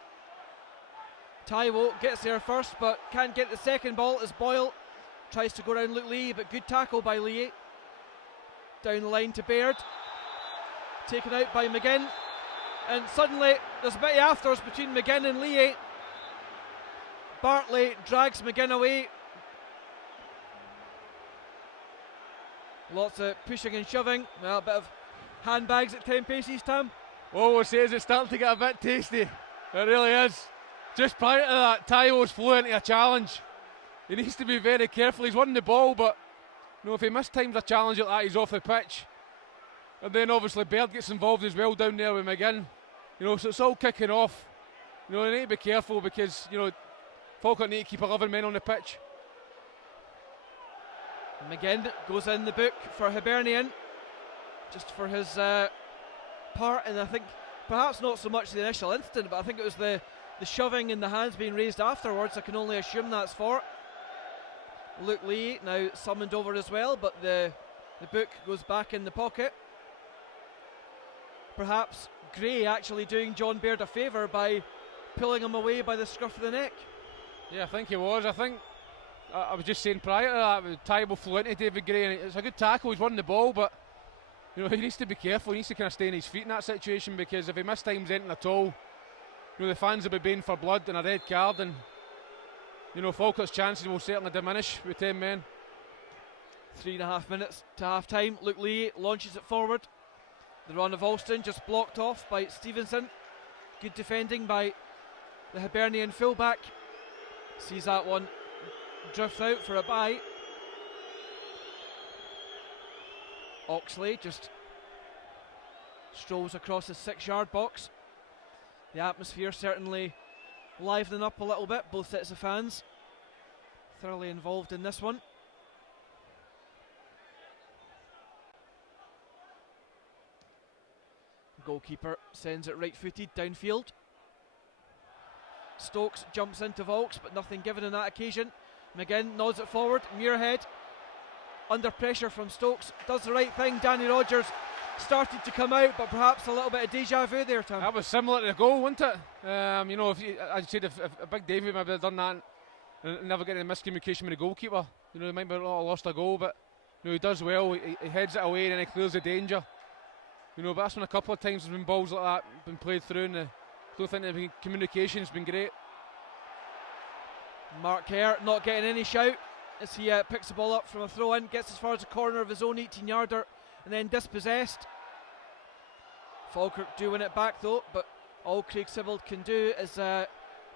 Taiwo gets there first, but can't get the second ball as Boyle tries to go around Luke Lee, but good tackle by Lee. Down the line to Baird, taken out by McGinn, and suddenly there's a bit of afters between McGinn and Lee. Bartley drags McGinn away. Lots of pushing and shoving. Well, a bit of handbags at 10 paces, Tam. Oh, we'll say it's starting to get a bit tasty. It really is. Just prior to that, Taiwo's flew into a challenge. He needs to be very careful. He's won the ball, but you know, if he mistimes a challenge like that, he's off the pitch. And then obviously Baird gets involved as well down there with McGinn. You know, so it's all kicking off. You know, they need to be careful because, you know, Falkirk need to keep 11 men on the pitch. McGinn goes in the book for Hibernian, just for his part, and I think perhaps not so much the initial incident, but I think it was the shoving and the hands being raised afterwards. I can only assume that's for. Luke Lee now summoned over as well, but the book goes back in the pocket. Perhaps Gray actually doing John Baird a favour by pulling him away by the scruff of the neck. Yeah, I think he was. I think I was just saying prior to that, Taiwo flew into David Gray, and it's a good tackle. He's won the ball, but you know, he needs to be careful. He needs to kind of stay on his feet in that situation, because if he mistimes anything at all, you know, the fans will be baying for blood and a red card, and you know, Falkirk's chances will certainly diminish with 10 men. 3.5 minutes to half time. Luke Lee launches it forward. The run of Alston just blocked off by Stevenson. Good defending by the Hibernian fullback. Sees that one drift out for a bye. Oxley just strolls across the 6-yard box. The atmosphere certainly livening up a little bit. Both sets of fans thoroughly involved in this one. The goalkeeper sends it right-footed downfield. Stokes jumps into Volks, but nothing given on that occasion. McGinn nods it forward. Muirhead under pressure from Stokes does the right thing. Danny Rogers started to come out, but perhaps a little bit of deja vu there, Tom. That was similar to the goal, wasn't it? You know, I'd said if Big David maybe had done that and never get any miscommunication with the goalkeeper, you know, he might have lost a goal, but you know, he does well. He heads it away and then he clears the danger. You know, but that's when a couple of times there's been balls like that been played through, and I don't think the communication's been great. Mark Kerr not getting any shout as he picks the ball up from a throw-in, gets as far as the corner of his own 18-yarder, and then dispossessed. Falkirk do win it back though, but all Craig Sibbald can do is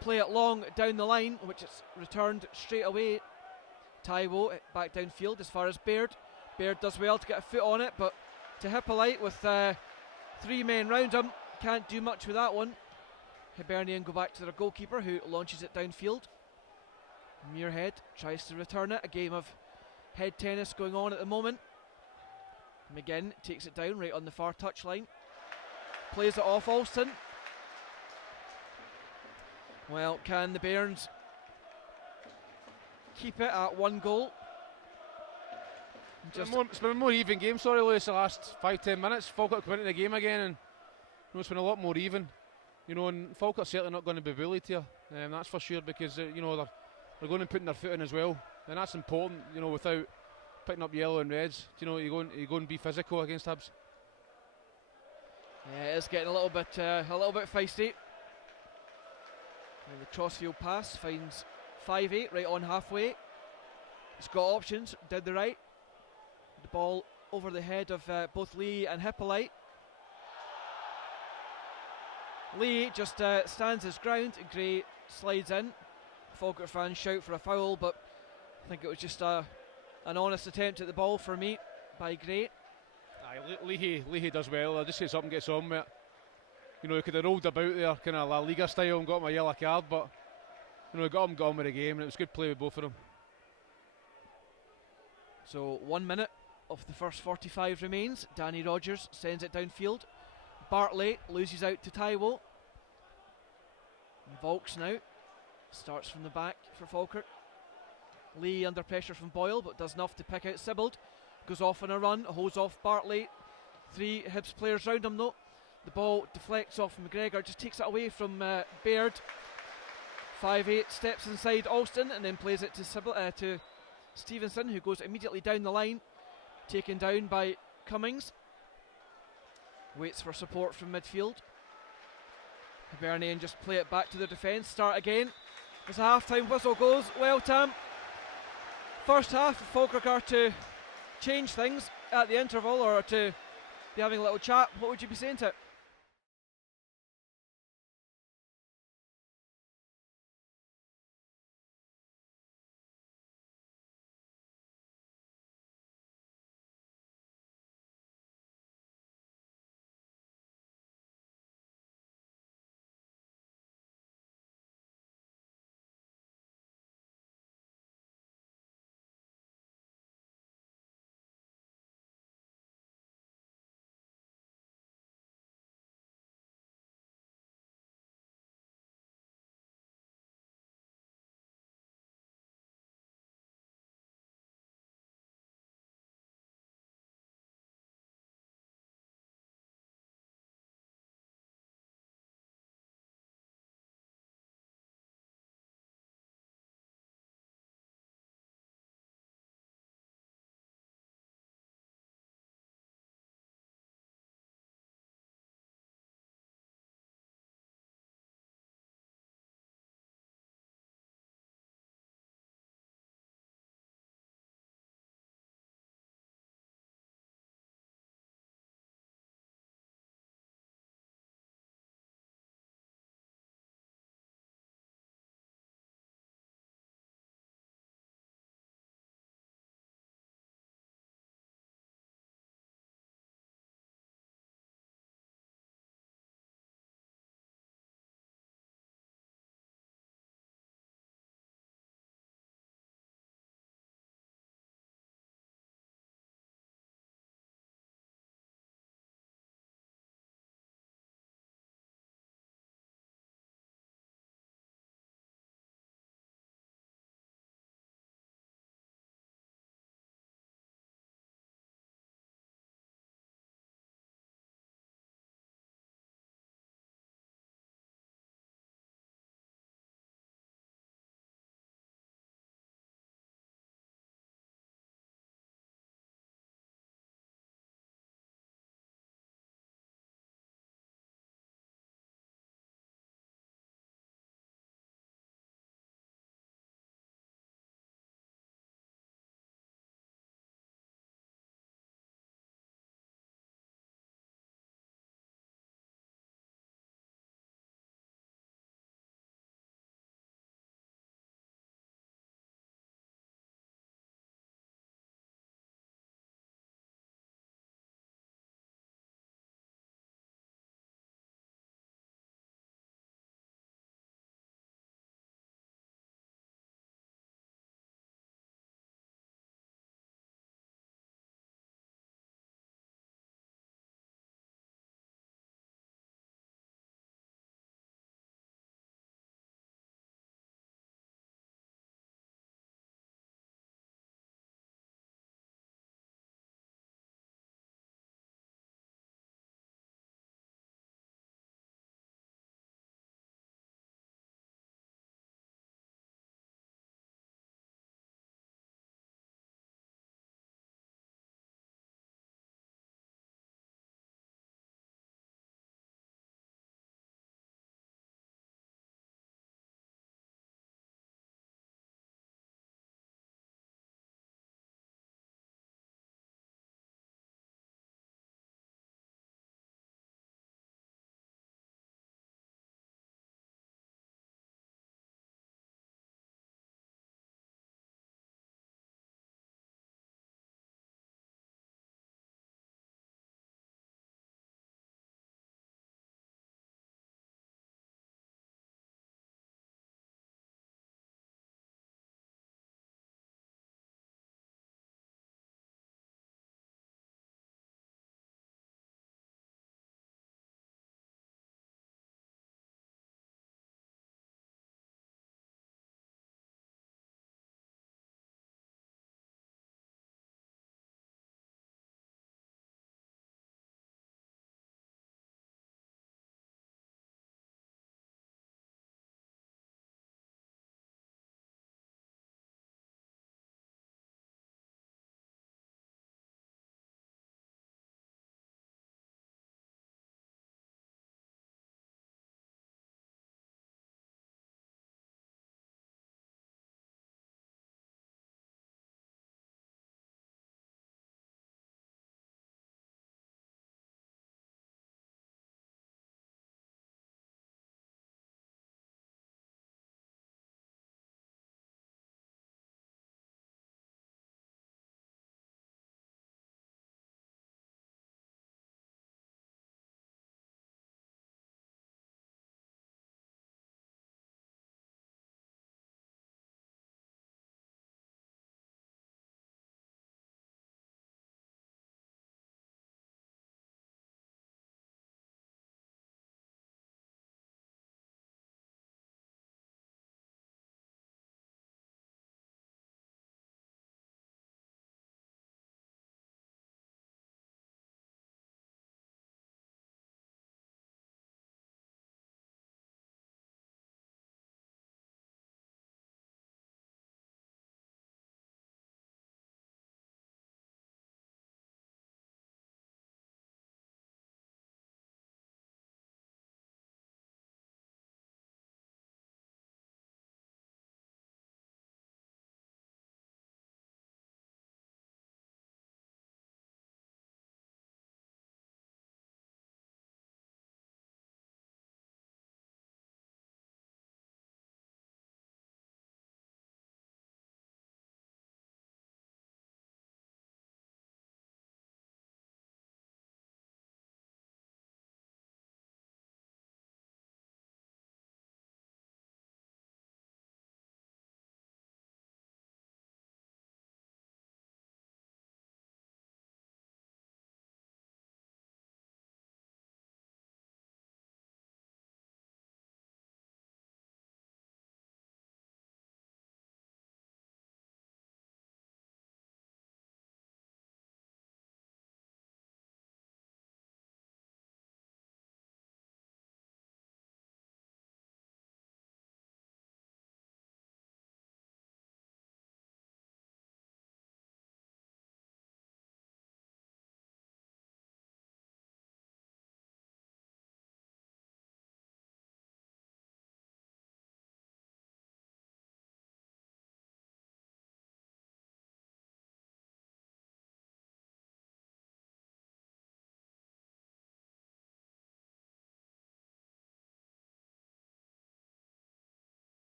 play it long down the line, which is returned straight away. Taiwo back downfield as far as Baird. Baird does well to get a foot on it, but to Hippolyte with 3 men round him, can't do much with that one. Hibernian go back to their goalkeeper, who launches it downfield. Muirhead tries to return it, a game of head tennis going on at the moment. McGinn takes it down right on the far touchline, plays it off Alston. Well, can the Bairns keep it at 1 goal? It's been a more even game, Lewis, the last 5-10 minutes. Falkirk went into the game again, and you know, it's been a lot more even. You know, and Falkirk's certainly not going to be bullied here, that's for sure, because you know, they're going and putting their foot in as well, and that's important. You know, without picking up yellow and reds, you know, you go and be physical against Hibs. Yeah, it's getting a little bit feisty. And the crossfield pass finds 5'8" right on halfway. He's got options, did the right. The ball over the head of both Lee and Hippolyte. Lee just stands his ground, and Gray slides in. Falkirk fans shout for a foul, but I think it was just an honest attempt at the ball for me by Gray. Leahy does well. Just gets up and gets on with it. You know, he could have rolled about there, kind of La Liga style, and got him a yellow card, but you know, he got on with the game, and it was good play with both of them. So 1 minute of the first 45 remains. Danny Rogers sends it downfield. Bartley loses out to Taiwo. Volks now starts from the back for Falkirk. Lee under pressure from Boyle, but does enough to pick out Sibbald. Goes off on a run, holds off Bartley. 3 Hibs players round him though. The ball deflects off McGregor, just takes it away from Baird. 5'8" steps inside Alston and then plays it to Stevenson, who goes immediately down the line, taken down by Cummings. Waits for support from midfield. Hibernian just play it back to the defence, start again. As a half-time whistle goes, well, Tam, first half Falkirk are to change things at the interval, or to be having a little chat. What would you be saying to it?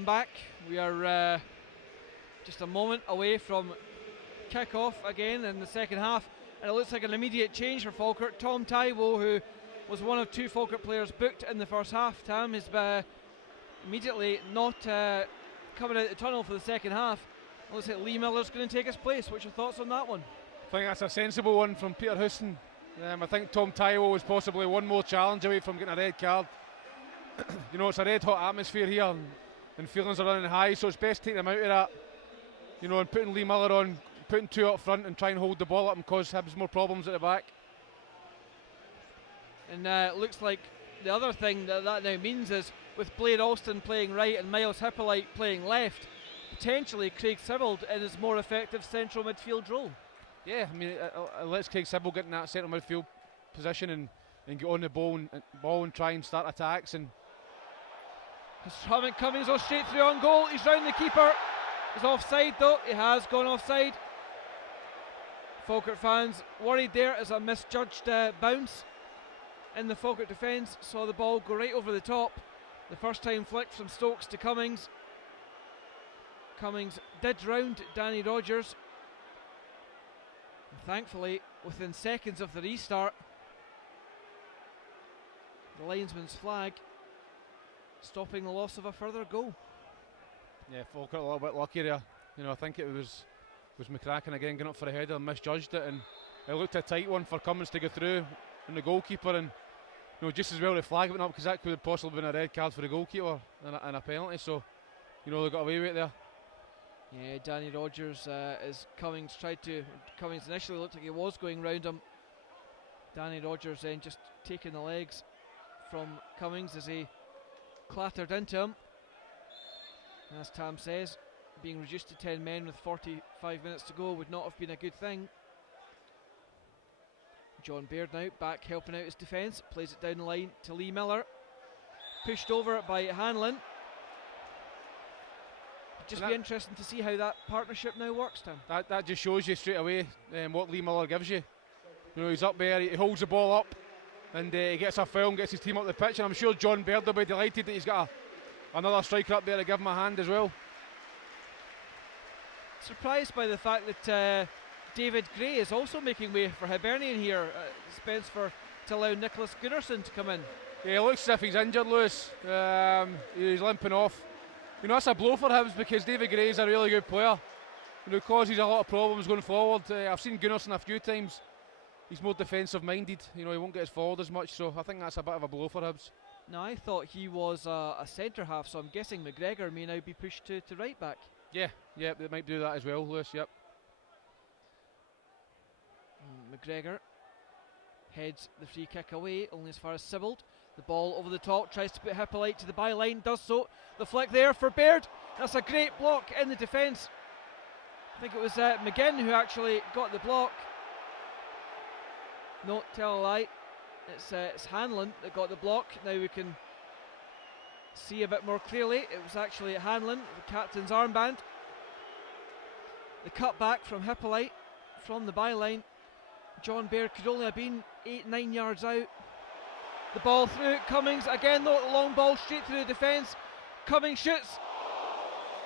Welcome back. We are just a moment away from kick-off again in the second half, and it looks like an immediate change for Falkirk. Tom Taiwo, who was one of 2 Falkirk players booked in the first half, Tam, is immediately not coming out the tunnel for the second half. It looks like Lee Miller's going to take his place. What's your thoughts on that one? I think that's a sensible one from Peter Houston. I think Tom Taiwo was possibly one more challenge away from getting a red card. You know, it's a red hot atmosphere here, and feelings are running high, so it's best taking him out of that. You know, and putting Lee Miller on, putting 2 up front and try and hold the ball up and cause Hibs more problems at the back. And it looks like the other thing that now means is, with Blair Alston playing right and Miles Hippolyte playing left, potentially Craig Sibbald in his more effective central midfield role. Yeah, I mean, it lets Craig Sibbald get in that central midfield position and get on the ball and try and start attacks. And Cummings goes straight through on goal. He's round the keeper. He's offside though. He has gone offside. Falkirk fans worried there as a misjudged bounce in the Falkirk defence. Saw the ball go right over the top. The first time flick from Stokes to Cummings. Cummings did round Danny Rogers. And thankfully, within seconds of the restart, the linesman's flag stopping the loss of a further goal. Yeah, Falkirk a little bit lucky there. You know, I think it was McCracken again getting up for a header and misjudged it, and it looked a tight one for Cummins to go through, and the goalkeeper, and you know, just as well the flag went up, because that could have possibly been a red card for the goalkeeper and a penalty. So, you know, they got away with it there. Yeah, Danny Rogers as Cummings Cummings initially looked like he was going round him. Danny Rogers then just taking the legs from Cummings as he clattered into him. And as Tam says, being reduced to 10 men with 45 minutes to go would not have been a good thing. John Baird now back helping out his defence, plays it down the line to Lee Miller, pushed over by Hanlon. Just be interesting to see how that partnership now works, Tim. That just shows you straight away what Lee Miller gives you. You know, he's up there, he holds the ball up, and he gets a foul and gets his team up the pitch, and I'm sure John Baird will be delighted that he's got another striker up there to give him a hand as well. Surprised by the fact that David Gray is also making way for Hibernian here. Spence to allow Nicholas Gunnarsson to come in. Yeah, it looks as if he's injured, Lewis. He's limping off. You know, that's a blow for him because David Gray is a really good player. You know, causes a lot of problems going forward. I've seen Gunnarsson a few times. He's more defensive minded. You know, he won't get us forward as much, so I think that's a bit of a blow for Hibs. No, I thought he was a centre half, so I'm guessing McGregor may now be pushed to right back. Yeah, they might do that as well, Lewis, yep. McGregor heads the free kick away, only as far as Sibbald. The ball over the top, tries to put Hippolyte to the byline, does so. The flick there for Baird. That's a great block in the defence. I think it was McGinn who actually got the block. No, tell a lie. It's Hanlon that got the block. Now we can see a bit more clearly. It was actually Hanlon, the captain's armband. The cut back from Hippolyte from the byline. John Baird could only have been 8-9 yards out. The ball through, Cummings again though, the long ball straight through the defence. Cummings shoots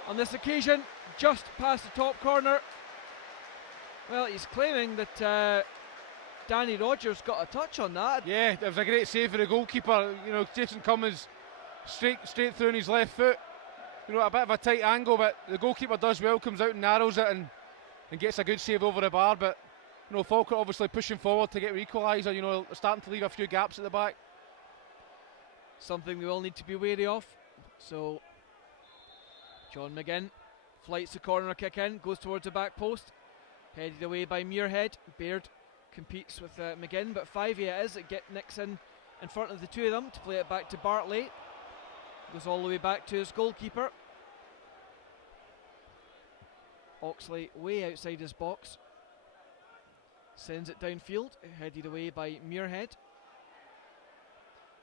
on this occasion just past the top corner. Well, he's claiming that Danny Rogers got a touch on that. Yeah, it was a great save for the goalkeeper. You know, Jason Cummings straight through on his left foot. You know, a bit of a tight angle, but the goalkeeper does well, comes out and narrows it and gets a good save over the bar. But you know, Falkirk obviously pushing forward to get the equaliser. You know, starting to leave a few gaps at the back. Something we all need to be wary of. So John McGinn flights the corner kick in, goes towards the back post, headed away by Muirhead. Baird competes with McGinn, but 5 it is. It gets Nixon in front of the two of them to play it back to Bartley. Goes all the way back to his goalkeeper. Oxley way outside his box. Sends it downfield, headed away by Muirhead.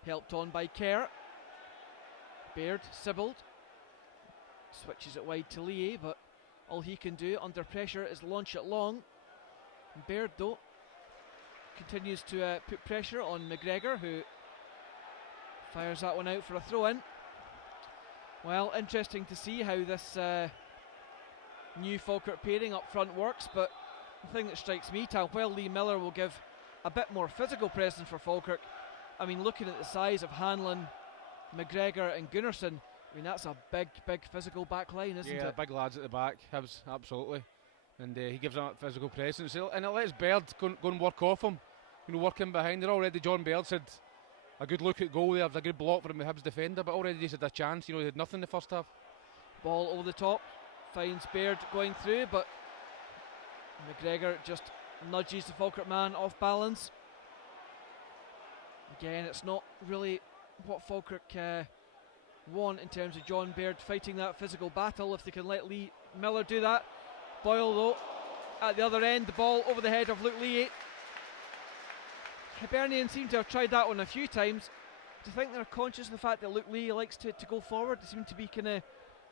Helped on by Kerr. Baird, Sibbald. Switches it wide to Lee, but all he can do under pressure is launch it long. Baird, though, continues to put pressure on McGregor, who fires that one out for a throw-in. Well, interesting to see how this new Falkirk pairing up front works, but the thing that strikes me, Tal, while Lee Miller will give a bit more physical presence for Falkirk, I mean, looking at the size of Hanlon, McGregor and Gunnarsson, I mean, that's a big physical back line, isn't it? Yeah, big lads at the back, Hibs, absolutely. And he gives them that physical presence, and it lets Baird go and work off him, you know, working behind. There already, John Baird had a good look at goal there, was a good block from the Hibs defender, but already he's had a chance, you know, he had nothing in the first half. Ball over the top, finds Baird going through, but McGregor just nudges the Falkirk man off balance. Again, it's not really what Falkirk want in terms of John Baird fighting that physical battle, if they can let Lee Miller do that. Boyle, though, at the other end, the ball over the head of Luke Lee. Hibernian seem to have tried that one a few times. Do you think they're conscious of the fact that Luke Lee likes to go forward? They seem to be kind of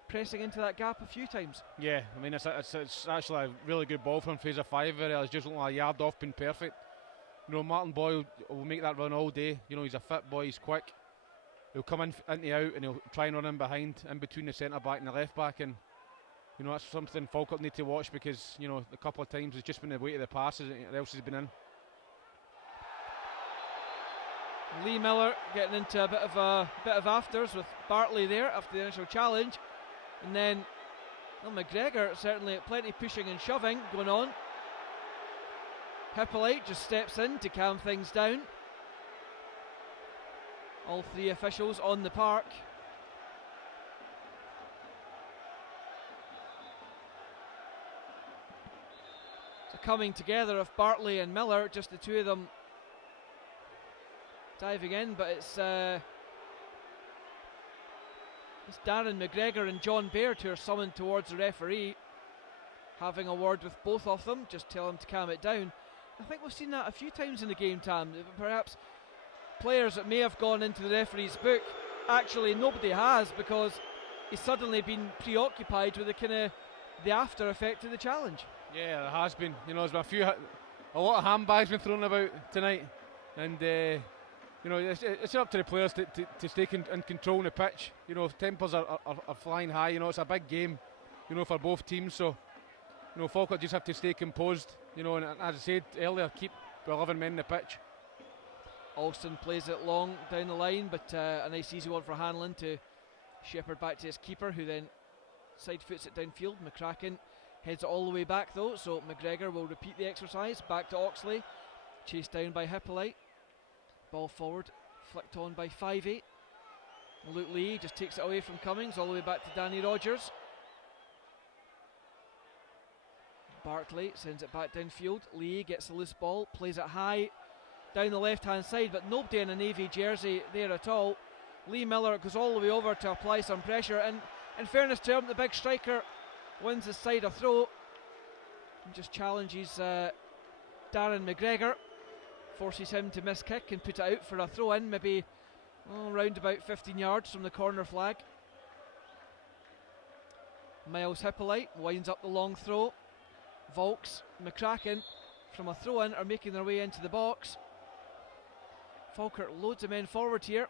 pressing into that gap a few times. Yeah, I mean, it's actually a really good ball from Fraser Five. It's just like a yard off, being perfect. You know, Martin Boyle will make that run all day. You know, he's a fit boy, he's quick. He'll come in the out and he'll try and run in behind, in between the centre back and the left back, and you know, that's something Falkirk need to watch, because you know, a couple of times it's just been the weight of the passes and else has been in. Lee Miller getting into a bit of afters with Bartley there after the initial challenge, and then McGregor certainly plenty pushing and shoving going on. Hippolyte just steps in to calm things down. All three officials on the park. It's a coming together of Bartley and Miller, just the two of them diving in, but it's Darren McGregor and John Baird who are summoned towards the referee, having a word with both of them, just tell them to calm it down. I think we've seen that a few times in the game, Tam. Perhaps players that may have gone into the referee's book, actually nobody has, because he's suddenly been preoccupied with the kind of the after effect of the challenge. Yeah, there has been. You know, there's been a lot of handbags been thrown about tonight, and you know, it's up to the players to stay in control in the pitch. You know, if tempers are flying high, you know, it's a big game, you know, for both teams. So, you know, Falkirk just have to stay composed. You know, and as I said earlier, keep 11 men in the pitch. Alston plays it long down the line, but a nice easy one for Hanlon to shepherd back to his keeper, who then side foots it downfield. McCracken heads it all the way back though, so McGregor will repeat the exercise. Back to Oxley, chased down by Hippolyte. Ball forward, flicked on by 5'8". Luke Lee just takes it away from Cummings, all the way back to Danny Rogers. Bartley sends it back downfield. Lee gets the loose ball, plays it high down the left hand side, but nobody in a navy jersey there at all. Lee Miller goes all the way over to apply some pressure, and in fairness to him, the big striker wins his side of throw and just challenges Darren McGregor, forces him to miss kick and put it out for a throw in, maybe round about 15 yards from the corner flag. Miles Hippolyte winds up the long throw. Volks, McCracken from a throw in are making their way into the box. Falkirk loads of men forward here.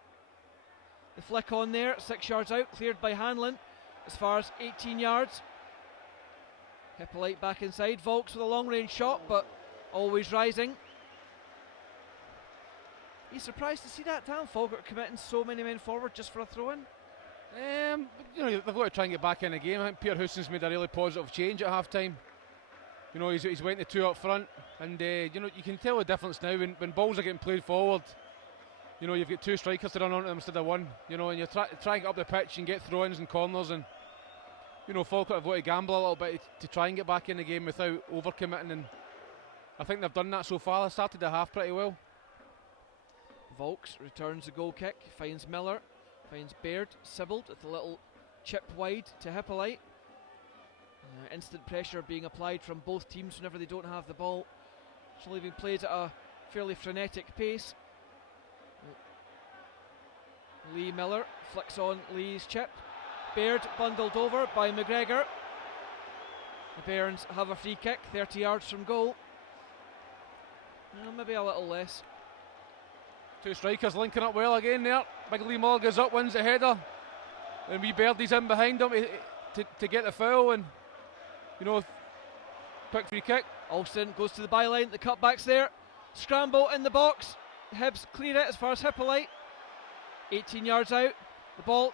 The flick on there, 6 yards out, cleared by Hanlon as far as 18 yards. Hippolyte back inside. Volks with a long range shot, but always rising. Are you surprised to see that, Tam? Falkirk committing so many men forward just for a throw in? You know, they've got to try and get back in the game. I think Peter Houston's made a really positive change at half time. You know, he's went to two up front, and you know, you can tell the difference now when balls are getting played forward. You know, you've got two strikers to run onto them instead of one. You know, and you're trying to get up the pitch and get throw-ins and corners, and you know, Falkirk have got to gamble a little bit to try and get back in the game without overcommitting, and I think they've done that so far. They started the half pretty well. Volks returns the goal kick, finds Miller, finds Baird, Sibbald with a little chip wide to Hippolyte. Instant pressure being applied from both teams whenever they don't have the ball. It's only being played at a fairly frenetic pace. Lee Miller flicks on Lee's chip. Baird bundled over by McGregor. The Bairns have a free kick 30 yards from goal. Maybe a little less. Two strikers linking up well again there. Big Lee Miller goes up, wins the header. And wee Birdie's in behind him to get the foul, and you know, quick free kick. Alston goes to the byline, the cutback's there. Scramble in the box. Hibs clear it as far as Hippolyte. 18 yards out. The ball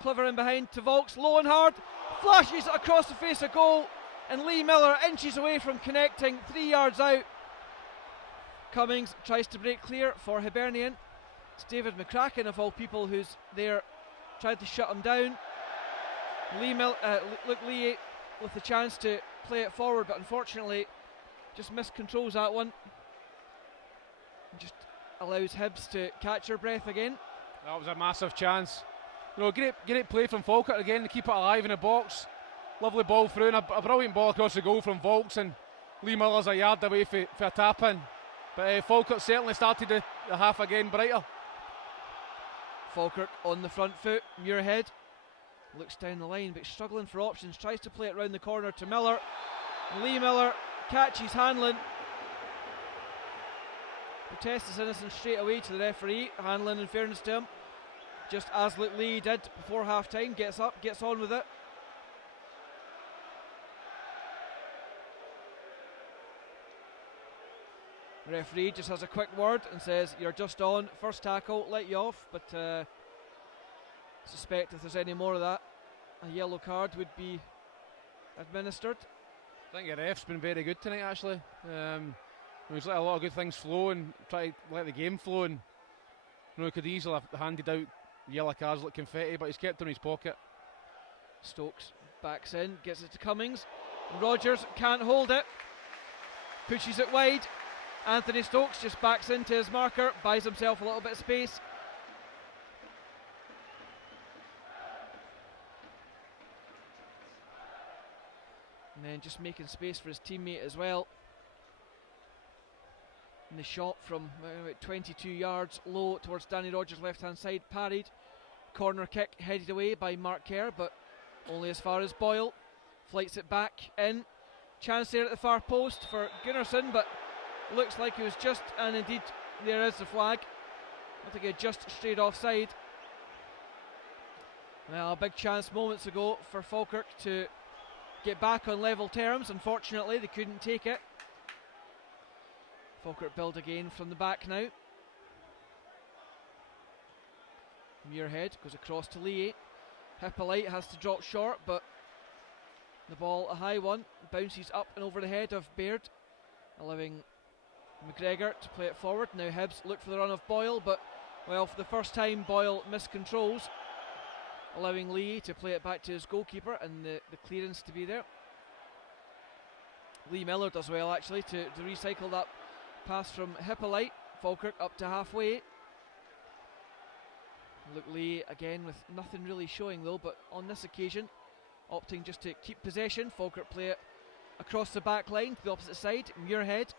clever in behind to Volks, low and hard. Flashes it across the face of goal. And Lee Miller inches away from connecting, 3 yards out. Cummings tries to break clear for Hibernian. It's David McCracken, of all people, who's there, tried to shut him down. Luke Lee with the chance to play it forward, but unfortunately just miscontrols that one. Just allows Hibs to catch their breath again. That was a massive chance. You know, great play from Falkirk again to keep it alive in the box. Lovely ball through, and a brilliant ball across the goal from Volks, and Lee Miller's a yard away for a tap in. But Falkirk certainly started the half again brighter. Falkirk on the front foot. Muirhead looks down the line but struggling for options, tries to play it round the corner to Miller. Lee Miller catches Hanlon. Protests his innocence straight away to the referee. Hanlon, in fairness to him, just as Luke Lee did before half time, gets up, gets on with it. The referee just has a quick word and says, "You're just on, first tackle, let you off," but suspect if there's any more of that, a yellow card would be administered. I think the ref's been very good tonight, actually. He's let a lot of good things flow and try to let the game flow, and you know, he could easily have handed out yellow cards like confetti, but he's kept them in his pocket. Stokes backs in, gets it to Cummings. Rogers can't hold it, pushes it wide. Anthony Stokes just backs into his marker, buys himself a little bit of space. And then just making space for his teammate as well. And the shot from about 22 yards low towards Danny Rogers' left hand side, parried. Corner kick headed away by Mark Kerr, but only as far as Boyle. Flights it back in. Chance there at the far post for Gunnarsson, but looks like he was just, and indeed there is the flag. I think he had just straight offside. Well, a big chance moments ago for Falkirk to get back on level terms. Unfortunately, they couldn't take it. Falkirk build again from the back now. Muirhead goes across to Lee. Hippolyte has to drop short, but the ball, a high one, bounces up and over the head of Baird, allowing McGregor to play it forward. Now Hibs look for the run of Boyle, but well, for the first time Boyle miscontrols, allowing Lee to play it back to his goalkeeper and the clearance to be there. Lee Miller does well actually to recycle that pass from Hippolyte. Falkirk up to halfway. Luke Lee again with nothing really showing though, but on this occasion opting just to keep possession. Falkirk play it across the back line to the opposite side. Muirhead,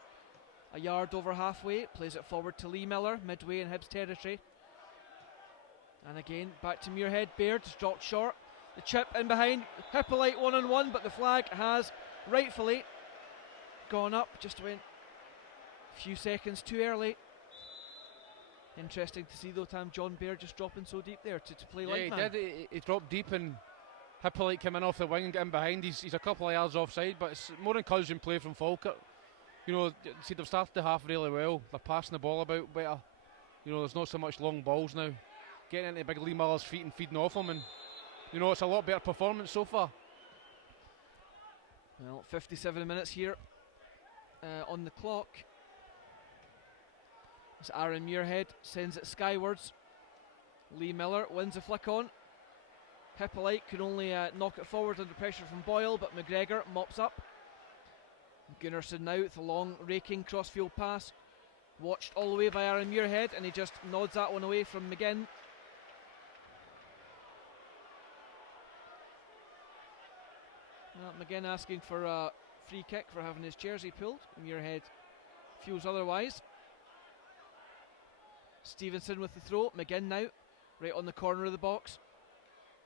a yard over halfway, plays it forward to Lee Miller, midway in Hibs territory. And again back to Muirhead. Baird has dropped short. The chip in behind. Hippolyte 1-on-1, but the flag has rightfully gone up. Just went a few seconds too early. Interesting to see though, Tam, John Baird just dropping so deep there to play like that. Yeah, he did. He dropped deep, and Hippolyte came in off the wing and got in behind. He's a couple of yards offside, but it's more encouraging play from Falkirk. You know, see, they've started the half really well. They're passing the ball about better. You know, there's not so much long balls now. Getting into big Lee Miller's feet and feeding off him, and you know, it's a lot better performance so far. Well, 57 minutes here on the clock. As Aaron Muirhead sends it skywards. Lee Miller wins a flick on. Hippolyte can only knock it forward under pressure from Boyle, but McGregor mops up. Gunnarsson now with a long raking crossfield pass, watched all the way by Aaron Muirhead, and he just nods that one away from McGinn. McGinn asking for a free kick for having his jersey pulled. Muirhead feels otherwise. Stevenson with the throw. McGinn now right on the corner of the box.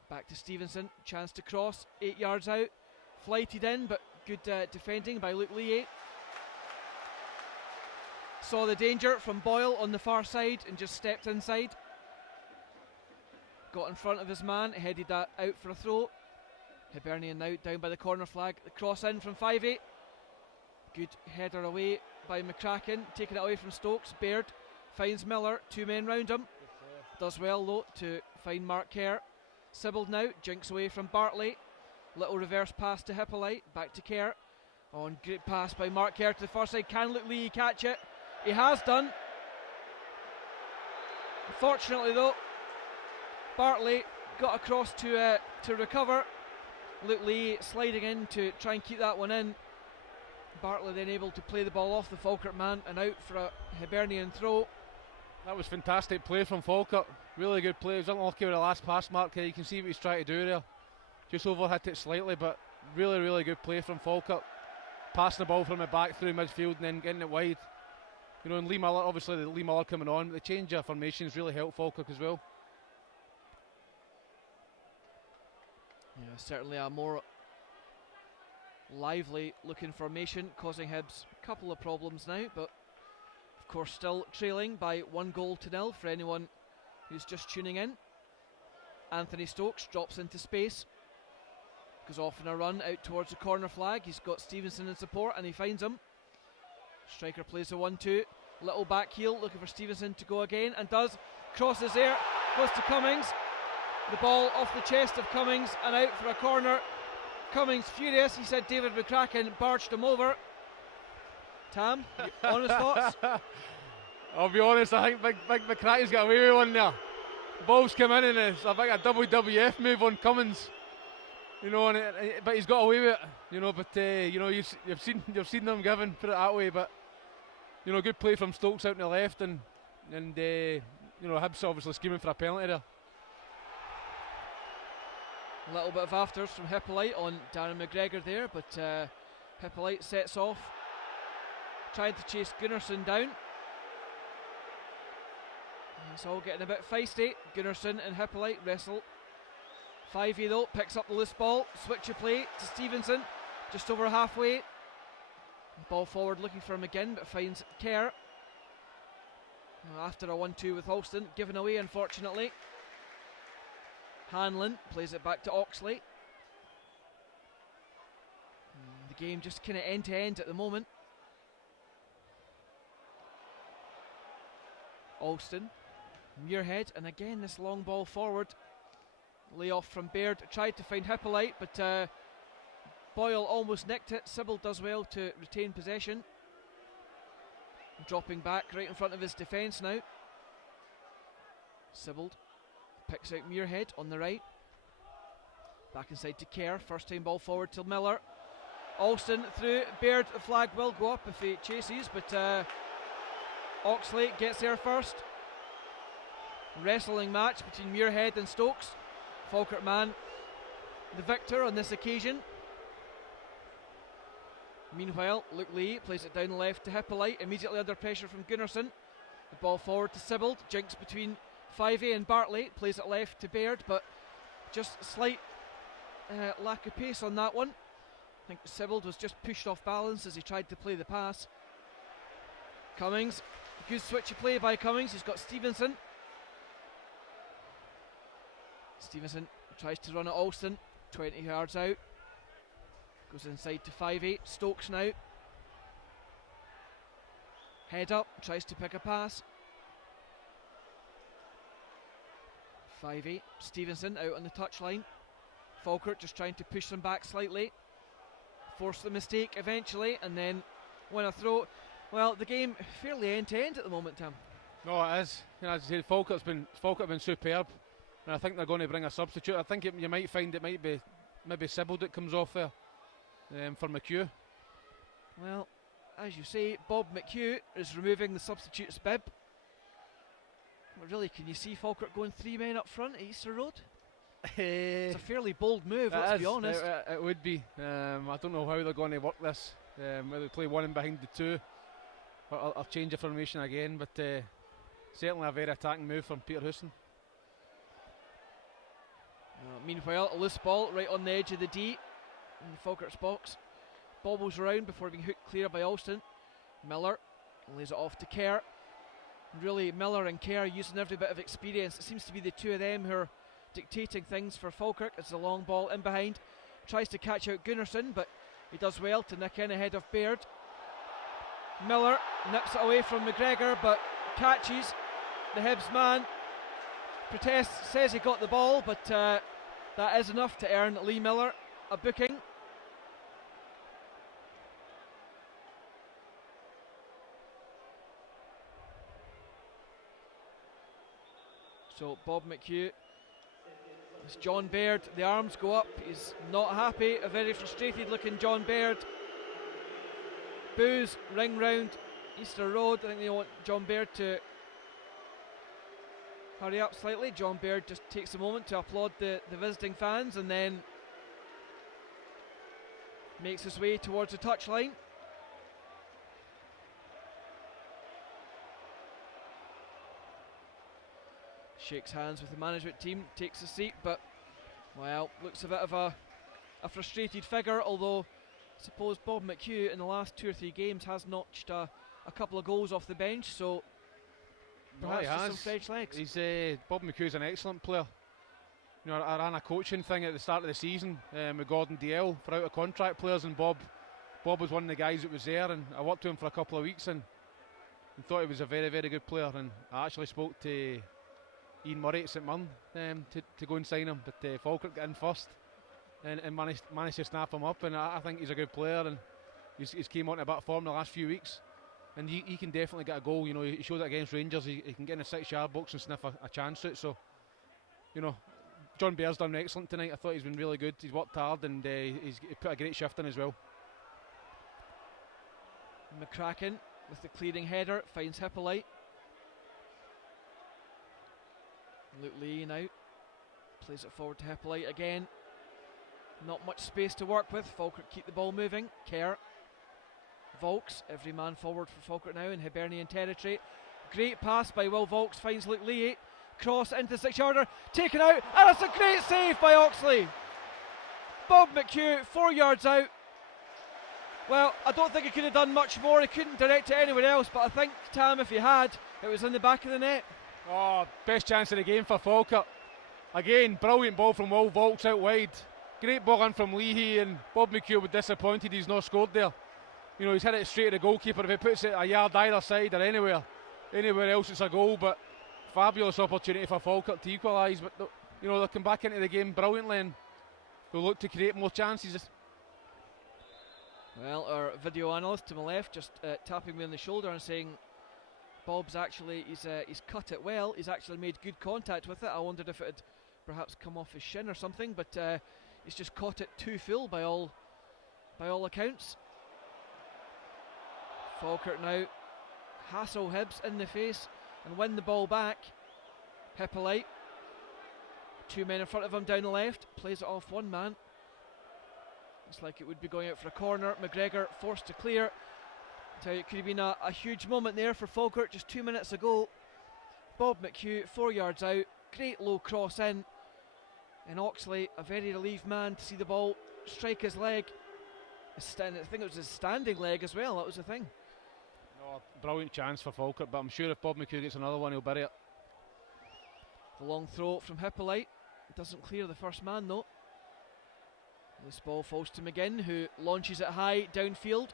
Back to Stevenson. Chance to cross. 8 yards out. Flighted in, but good defending by Luke Lee. Saw the danger from Boyle on the far side and just stepped inside. got in front of his man, headed that out for a throw. Hibernian now down by the corner flag. The cross in from 5'8". Good header away by McCracken, taking it away from Stokes. Baird finds Miller, 2 men round him. Does well though to find Mark Kerr. Sibbald now, jinks away from Bartley. Little reverse pass to Hippolyte, back to Kerr. On great pass by Mark Kerr to the far side. Can Luke Lee catch it? He has done. Unfortunately though, Bartley got across to recover. Luke Lee sliding in to try and keep that one in. Bartley then able to play the ball off the Falkirk man and out for a Hibernian throw. That was fantastic play from Falkirk. Really good play. He was unlucky with the last pass mark. You can see what he's trying to do there. Just overhit it slightly, but really, really good play from Falkirk. Passing the ball from the back through midfield and then getting it wide. You know, and Lee Miller, obviously the Lee Miller coming on, but the change of formations really helped Falkirk as well. Yeah, certainly a more lively looking formation, causing Hibs a couple of problems now, but of course still trailing by 1-0 for anyone who's just tuning in. Anthony Stokes drops into space, goes off in a run out towards the corner flag. He's got Stevenson in support and he finds him. Striker plays a 1-2, little back heel looking for Stevenson to go again, and does. Crosses there, goes to Cummings. The ball off the chest of Cummings and out for a corner. Cummings furious, he said David McCracken barged him over. Tam, honest thoughts? I'll be honest, I think Big McCracken's got away with one there. Ball's come in and it's a WWF move on Cummins. You know, but he's got away with it. You know, but you know, you've seen them given, put it that way. But you know, good play from Stokes out on the left, and you know, Hibs obviously scheming for a penalty there. A little bit of afters from Hippolyte on Darren McGregor there, but Hippolyte sets off, tried to chase Gunnarsson down. It's all getting a bit feisty. Gunnarsson and Hippolyte wrestle. 5'8" though, picks up the loose ball, switch of play to Stevenson, just over halfway. Ball forward looking for him again, but finds Kerr. After a 1-2 with Holston, given away unfortunately. Hanlon plays it back to Oxley. The game just kind of end to end at the moment. Alston, Muirhead, and again this long ball forward. Layoff from Baird, tried to find Hippolyte, but Boyle almost nicked it. Sibbald does well to retain possession. Dropping back right in front of his defence now. Sibbald picks out Muirhead on the right. Back inside to Kerr. First time ball forward to Miller. Alston through. Baird, the flag will go up if he chases, but Oxley gets there first. Wrestling match between Muirhead and Stokes. Falkirk man the victor on this occasion. Meanwhile, Luke Lee plays it down the left to Hippolyte, immediately under pressure from Gunnarsson. The ball forward to Sibbald, jinks between 5'8" and Bartley, plays it left to Baird, but just slight lack of pace on that one. I think Sibbald was just pushed off balance as he tried to play the pass. Cummings, good switch of play by Cummings, he's got Stevenson. Stevenson tries to run at Alston, 20 yards out. Goes inside to 5'8", Stokes now. Head up, tries to pick a pass. 5'8", Stevenson out on the touchline. Falkirk just trying to push them back slightly. Force the mistake eventually and then win a throw. Well, the game fairly end to end at the moment, Tim. No, it is. You know, as I said, Falkirk have been superb. And I think they're going to bring a substitute. I think you might find it might be maybe Sibbald that comes off there for McHugh. Well, as you say, Bob McHugh is removing the substitute's bib. But really, can you see Falkirk going 3 men up front at Easter Road? It's a fairly bold move, let's be honest. It would be. I don't know how they're going to work this. Whether they play one in behind the two, or I'll change the formation again. But certainly a very attacking move from Peter Houston. Meanwhile, a loose ball right on the edge of the D in the Falkirk's box. Bobbles around before being hooked clear by Alston. Miller lays it off to Kerr. Really, Miller and Kerr using every bit of experience. It seems to be the two of them who are dictating things for Falkirk. It's a long ball in behind. Tries to catch out Gunnarsson, but he does well to nick in ahead of Baird. Miller nips it away from McGregor, but catches the Hibs man. Protests, says he got the ball, but that is enough to earn Lee Miller a booking. So Bob McHugh, as John Baird, the arms go up, he's not happy, a very frustrated looking John Baird. Boos ring round Easter Road. I think they want John Baird to hurry up slightly. John Baird just takes a moment to applaud the visiting fans and then makes his way towards the touchline. Shakes hands with the management team, takes a seat, but, well, looks a bit of a frustrated figure, although I suppose Bob McHugh in the last 2 or 3 games has notched a couple of goals off the bench, so perhaps just some fresh legs. Bob McHugh's an excellent player. You know, I ran a coaching thing at the start of the season with Gordon DL for out of contract players, and Bob was one of the guys that was there, and I worked with him for a couple of weeks and thought he was a very, very good player. And I actually spoke to Ian Murray at St Mirren to go and sign him, but Falkirk got in first and managed to snap him up, and I think he's a good player, and he's came on to a bit of form the last few weeks, and he can definitely get a goal. You know, he showed it against Rangers. He can get in the 6-yard box and sniff a chance at it. So, you know, John Baird's done excellent tonight. I thought he's been really good. He's worked hard, and he put a great shift in as well. McCracken with the clearing header finds Hippolyte. Luke Lee now plays it forward to Hippolyte again. Not much space to work with. Falkirk keep the ball moving. Kerr, Volks, every man forward for Falkirk now in Hibernian territory. Great pass by Will Volks, finds Luke Lee. Cross into the 6-yarder, taken out, and it's a great save by Oxley. Bob McHugh 4 yards out. Well, I don't think he could have done much more. He couldn't direct it anywhere else, but I think, Tam, if he had, it was in the back of the net. Oh, best chance of the game for Falkirk. Again, brilliant ball from Will Volks out wide. Great ball in from Leahy, and Bob McHugh was disappointed he's not scored there. You know, he's hit it straight to the goalkeeper. If he puts it a yard either side or anywhere else it's a goal, but fabulous opportunity for Falkirk to equalise. But, you know, they'll come back into the game brilliantly and they'll look to create more chances. Well, our video analyst to my left just tapping me on the shoulder and saying Bob's actually, he's cut it well, he's actually made good contact with it. I wondered if it had perhaps come off his shin or something, but he's just caught it too full by all accounts. Falkirk now hassle Hibs in the face and win the ball back. Hippolyte, 2 men in front of him down the left, plays it off one man. Looks like it would be going out for a corner. McGregor forced to clear. Tell you, it could have been a huge moment there for Falkirk just 2 minutes ago. Bob McHugh 4 yards out, great low cross in, and Oxley, a very relieved man to see the ball strike his leg. I think it was his standing leg as well, that was the thing. No, brilliant chance for Falkirk, but I'm sure if Bob McHugh gets another one he'll bury it. The long throw from Hippolyte, it doesn't clear the first man though. This ball falls to McGinn, who launches it high downfield.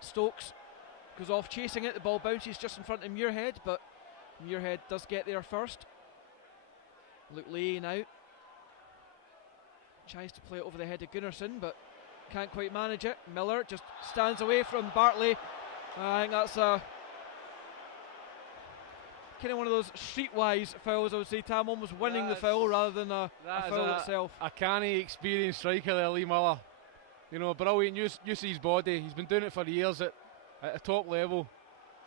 Stokes goes off chasing it, the ball bounces just in front of Muirhead, but Muirhead does get there first. Luke Lee now tries to play it over the head of Gunnarsson, but can't quite manage it. Miller just stands away from Bartley. I think that's a kind of one of those streetwise fouls, I would say. Tam almost winning the foul rather than a foul itself. A canny, experienced striker there, Lee Miller. You know, brilliant use of his body. He's been doing it for years at a top level,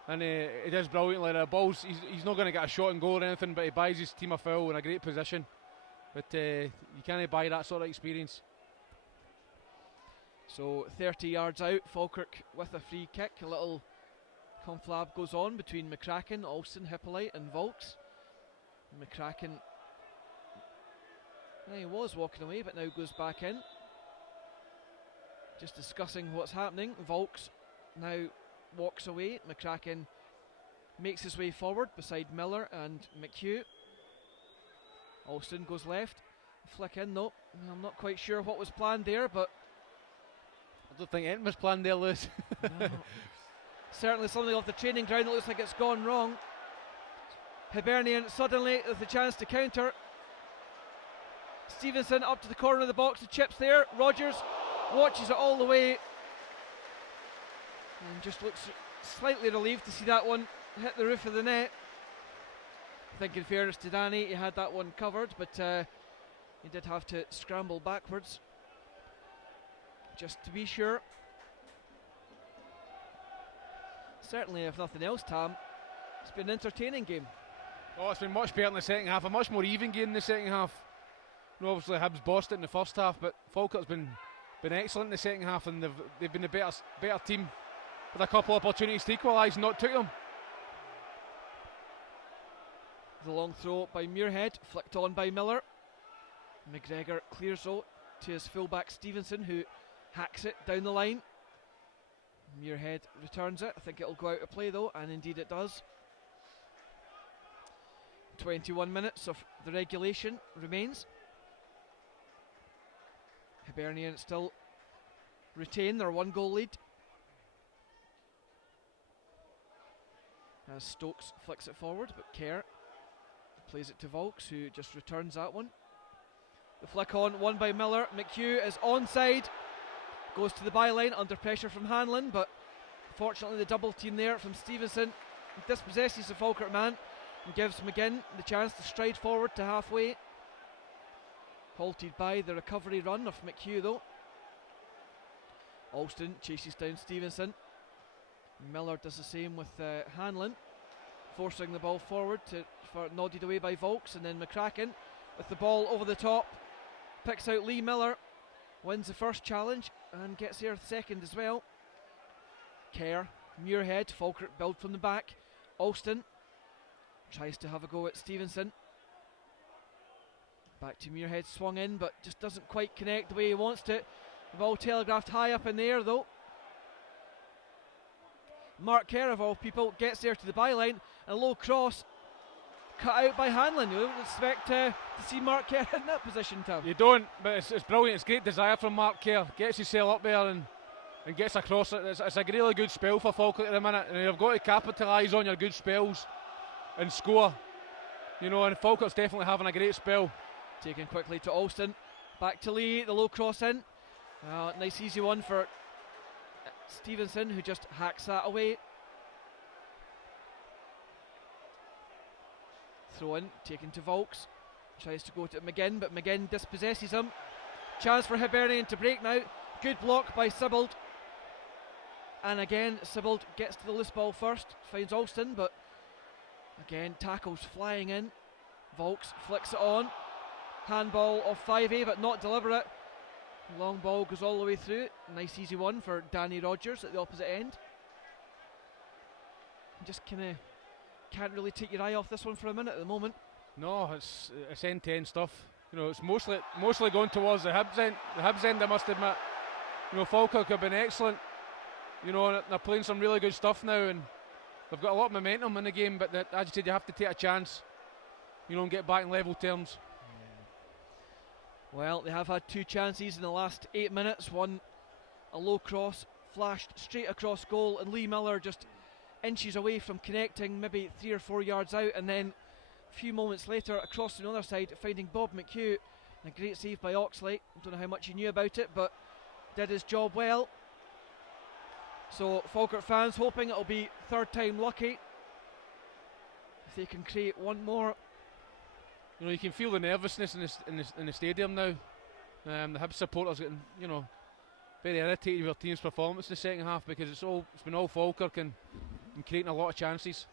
and he does brilliantly. The balls, he's not going to get a shot and goal or anything, but he buys his team a foul in a great position. But you can't buy that sort of experience. So 30 yards out, Falkirk with a free kick. A little conflab goes on between McCracken, Alston, Hippolyte and Volks. McCracken, he was walking away but now goes back in. Just discussing what's happening. Volks now walks away. McCracken makes his way forward beside Miller and McHugh. Alston goes left. Flick in though. I'm not quite sure what was planned there, but I don't think anything was planned there, Lewis. no. Certainly something off the training ground that looks like it's gone wrong. Hibernian suddenly with a chance to counter. Stevenson up to the corner of the box, the chips there. Rogers watches it all the way and just looks slightly relieved to see that one hit the roof of the net. I think in fairness to Danny, he had that one covered, but he did have to scramble backwards just to be sure. Certainly, if nothing else, Tam, it's been an entertaining game. Oh, it's been much better in the second half, a much more even game in the second half. You know, obviously Hibs bossed it in the first half, but Falkirk's been excellent in the second half, and they've been a better team with a couple of opportunities to equalise and not took them. The long throw by Muirhead, flicked on by Miller. McGregor clears though to his fullback Stevenson, who hacks it down the line. Muirhead returns it. I think it'll go out of play though, and indeed it does. 21 minutes of the regulation remains. Hibernian still retain their 1-goal lead. As Stokes flicks it forward, but Kerr plays it to Volks, who just returns that one. The flick on, won by Miller. McHugh is onside. Goes to the byline under pressure from Hanlon, but fortunately the double team there from Stevenson dispossesses the Falkirk man and gives McGinn the chance to stride forward to halfway. Halted by the recovery run of McHugh though. Alston chases down Stevenson. Miller does the same with Hanlon, forcing the ball forward for nodded away by Volks, and then McCracken with the ball over the top picks out Lee Miller, wins the first challenge and gets there second as well. Kerr, Muirhead, Falkirk build from the back. Alston tries to have a go at Stevenson. Back to Muirhead, swung in but just doesn't quite connect the way he wants to. The ball telegraphed high up in the air though. Mark Kerr of all people gets there to the byline, and a low cross cut out by Hanlon. You don't expect to see Mark Kerr in that position, Tom. You don't, but it's brilliant. It's great desire from Mark Kerr. Gets himself up there and gets across it. It's a really good spell for Falkirk at the minute, and you've got to capitalise on your good spells and score. You know, and Falkirk's definitely having a great spell. Taken quickly to Alston, back to Lee, the low cross in. Nice easy one for Stevenson, who just hacks that away. Throw in, taken to Volks. Tries to go to McGinn, but McGinn dispossesses him. Chance for Hibernian to break now. Good block by Sibbald. And again, Sibbald gets to the loose ball first, finds Alston, but again, tackles flying in. Volks flicks it on. Handball of 5A, but not deliberate. Long ball goes all the way through. Nice easy one for Danny Rogers at the opposite end. Just kind of can't really take your eye off this one for a minute at the moment. No, it's end-to-end stuff. You know, it's mostly going towards the Hibs end. The Hibs end, I must admit. You know, Falkirk have been excellent. You know, and they're playing some really good stuff now, and they've got a lot of momentum in the game. But as you said, you have to take a chance. You know, and get back in level terms. Well, they have had 2 chances in the last 8 minutes. One, a low cross, flashed straight across goal, and Lee Miller just inches away from connecting, maybe 3 or 4 yards out, and then a few moments later, across to the other side, finding Bob McHugh, and a great save by Oxley. I don't know how much he knew about it, but did his job well. So Falkirk fans hoping it'll be third time lucky if they can create one more. You know, you can feel the nervousness in the stadium now. The Hibs supporters getting, you know, very irritated with their team's performance in the second half, because it's been all Falkirk and creating a lot of chances.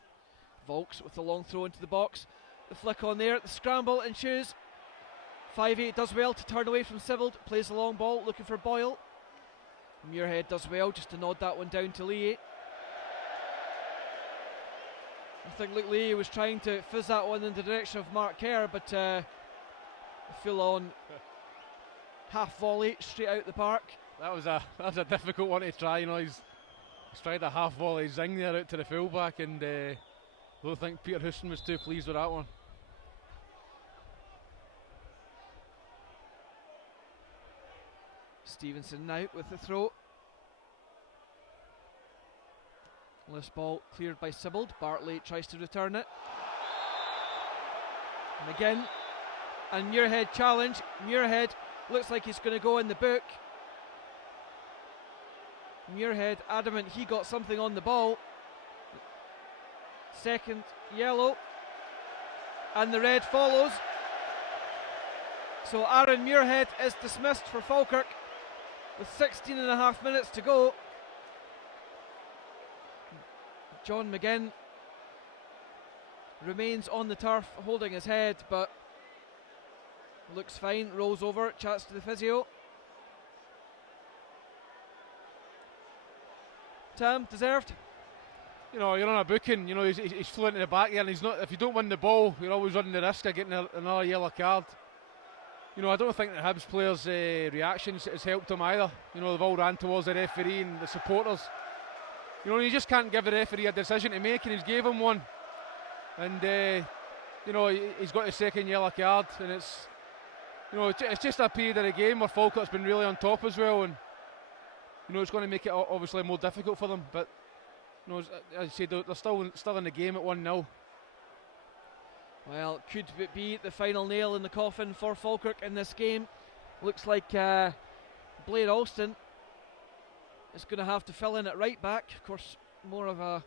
Volks with the long throw into the box. The flick on there, the scramble ensues. 5'8" does well to turn away from Sibbald, plays the long ball looking for Boyle. Muirhead does well just to nod that one down to Lee. I think Luke Lee was trying to fizz that one in the direction of Mark Kerr, but a full-on half volley straight out the park. That was a difficult one to try. You know, he's tried a half volley zing there out to the fullback, and I don't think Peter Houston was too pleased with that one. Stevenson now with the throw. Loose ball cleared by Sibbald. Bartley tries to return it. And again, and Muirhead challenge. Muirhead looks like he's going to go in the book. Muirhead adamant he got something on the ball. Second yellow. And the red follows. So Aaron Muirhead is dismissed for Falkirk with 16.5 minutes to go. John McGinn remains on the turf holding his head, but looks fine, rolls over, chats to the physio. Tam, deserved? You know, you're on a booking, you know, he's flew into the back here, and he's not, if you don't win the ball, you're always running the risk of getting another yellow card. You know, I don't think the Hibs players' reactions has helped him either. You know, they've all ran towards the referee and the supporters. You know, you just can't give the referee a decision to make, and he's gave him one. And, you know, he's got a second yellow card, and it's, you know, it's just a period of the game where Falkirk's been really on top as well, and, you know, it's going to make it obviously more difficult for them. But, you know, as I say, they're still in the game at 1-0. Well, could it be the final nail in the coffin for Falkirk in this game? Looks like Blair Alston is going to have to fill in at right back. Of course, more of a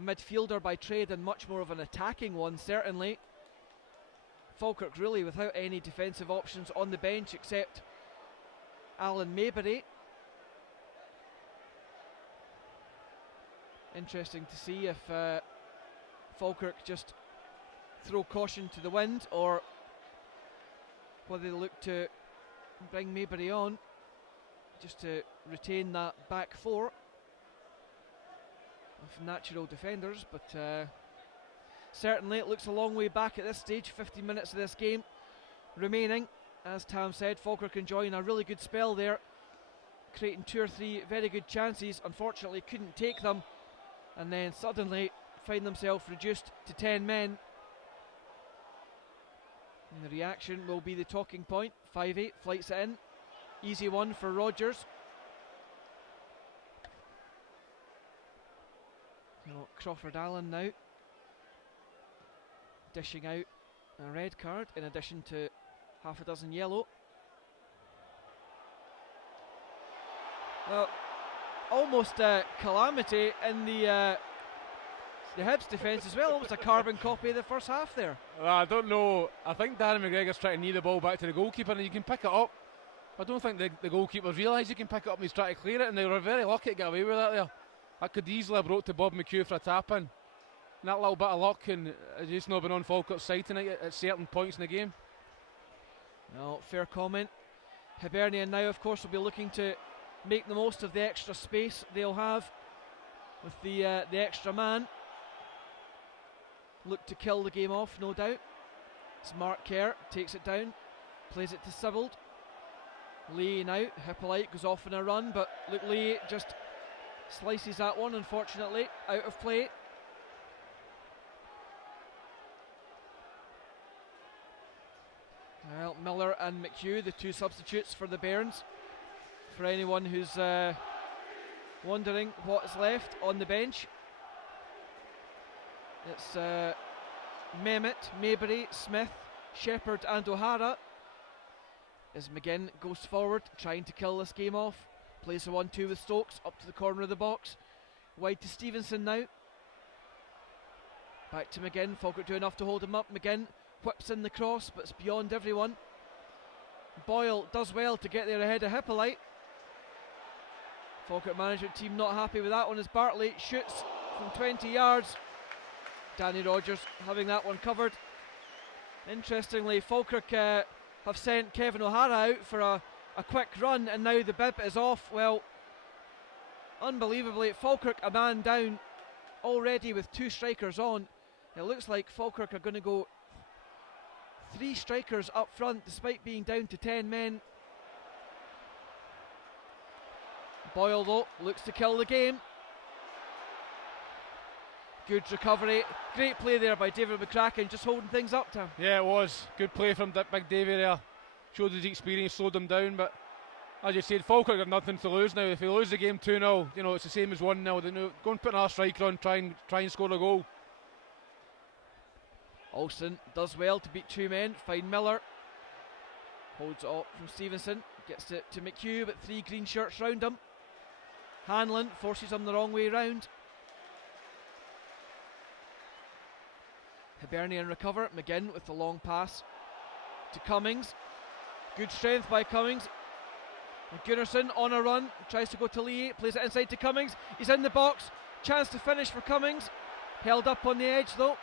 midfielder by trade and much more of an attacking one, certainly. Falkirk really without any defensive options on the bench except Alan Maybury. Interesting to see if Falkirk just throw caution to the wind or whether they look to bring Maybury on just to retain that back four of natural defenders, but certainly it looks a long way back at this stage. 50 minutes of this game remaining. As Tam said, Falkirk enjoying a really good spell there, creating 2 or 3 very good chances. Unfortunately couldn't take them, and then suddenly find themselves reduced to 10 men. And the reaction will be the talking point. 5-8 flights it in. Easy one for Rogers. Crawford Allen now dishing out a red card in addition to half a dozen yellow. Well, almost a calamity in the Hibs defence as well. Almost a carbon copy of the first half there. I don't know. I think Darren McGregor's trying to knee the ball back to the goalkeeper, and you can pick it up. I don't think the goalkeepers realise you can pick it up, and he's trying to clear it, and they were very lucky to get away with that there. That could easily have brought to Bob McHugh for a tap in. And that little bit of luck, and it's just not been on Falkirk's side tonight at certain points in the game. No, fair comment. Hibernian now, of course, will be looking to make the most of the extra space they'll have with the extra man. Look to kill the game off, no doubt. It's Mark Kerr, takes it down, plays it to Sibbald. Lee now, Hippolyte goes off in a run, but look, Lee just slices that one, unfortunately, out of play. Well, Miller and McHugh, the 2 substitutes for the Bairns. For anyone who's wondering what's left on the bench, it's Mehmet, Maybury, Smith, Shepherd and O'Hara. As McGinn goes forward, trying to kill this game off. Plays the 1-2 with Stokes, up to the corner of the box. Wide to Stevenson now. Back to McGinn, Falkirk do enough to hold him up. McGinn whips in the cross, but it's beyond everyone. Boyle does well to get there ahead of Hippolyte. Falkirk management team not happy with that one as Bartley shoots from 20 yards. Danny Rogers having that one covered. Interestingly, Falkirk have sent Kevin O'Hara out for a quick run, and now the bib is off. Well, unbelievably, Falkirk a man down already with 2 strikers on. It looks like Falkirk are going to go 3 strikers up front despite being down to 10 men. Boyle though looks to kill the game. Good recovery, great play there by David McCracken, just holding things up to him. Yeah, it was good play from Big Davy there. Showed his experience, slowed him down, but As you said, Falkirk have nothing to lose now. If they lose the game 2-0, you know, it's the same as 1-0. They know, go and put another striker on, try and score a goal. Alston does well to beat two men. Find Miller. Holds it up from Stevenson. Gets it to McHugh, but three green shirts round him. Hanlon forces him the wrong way round. Hibernian recover. McGinn with the long pass to Cummings. Good strength by Cummings. And Gunnarsson on a run. Tries to go to Lee. Plays it inside to Cummings. He's in the box. Chance to finish for Cummings. Held up on the edge though.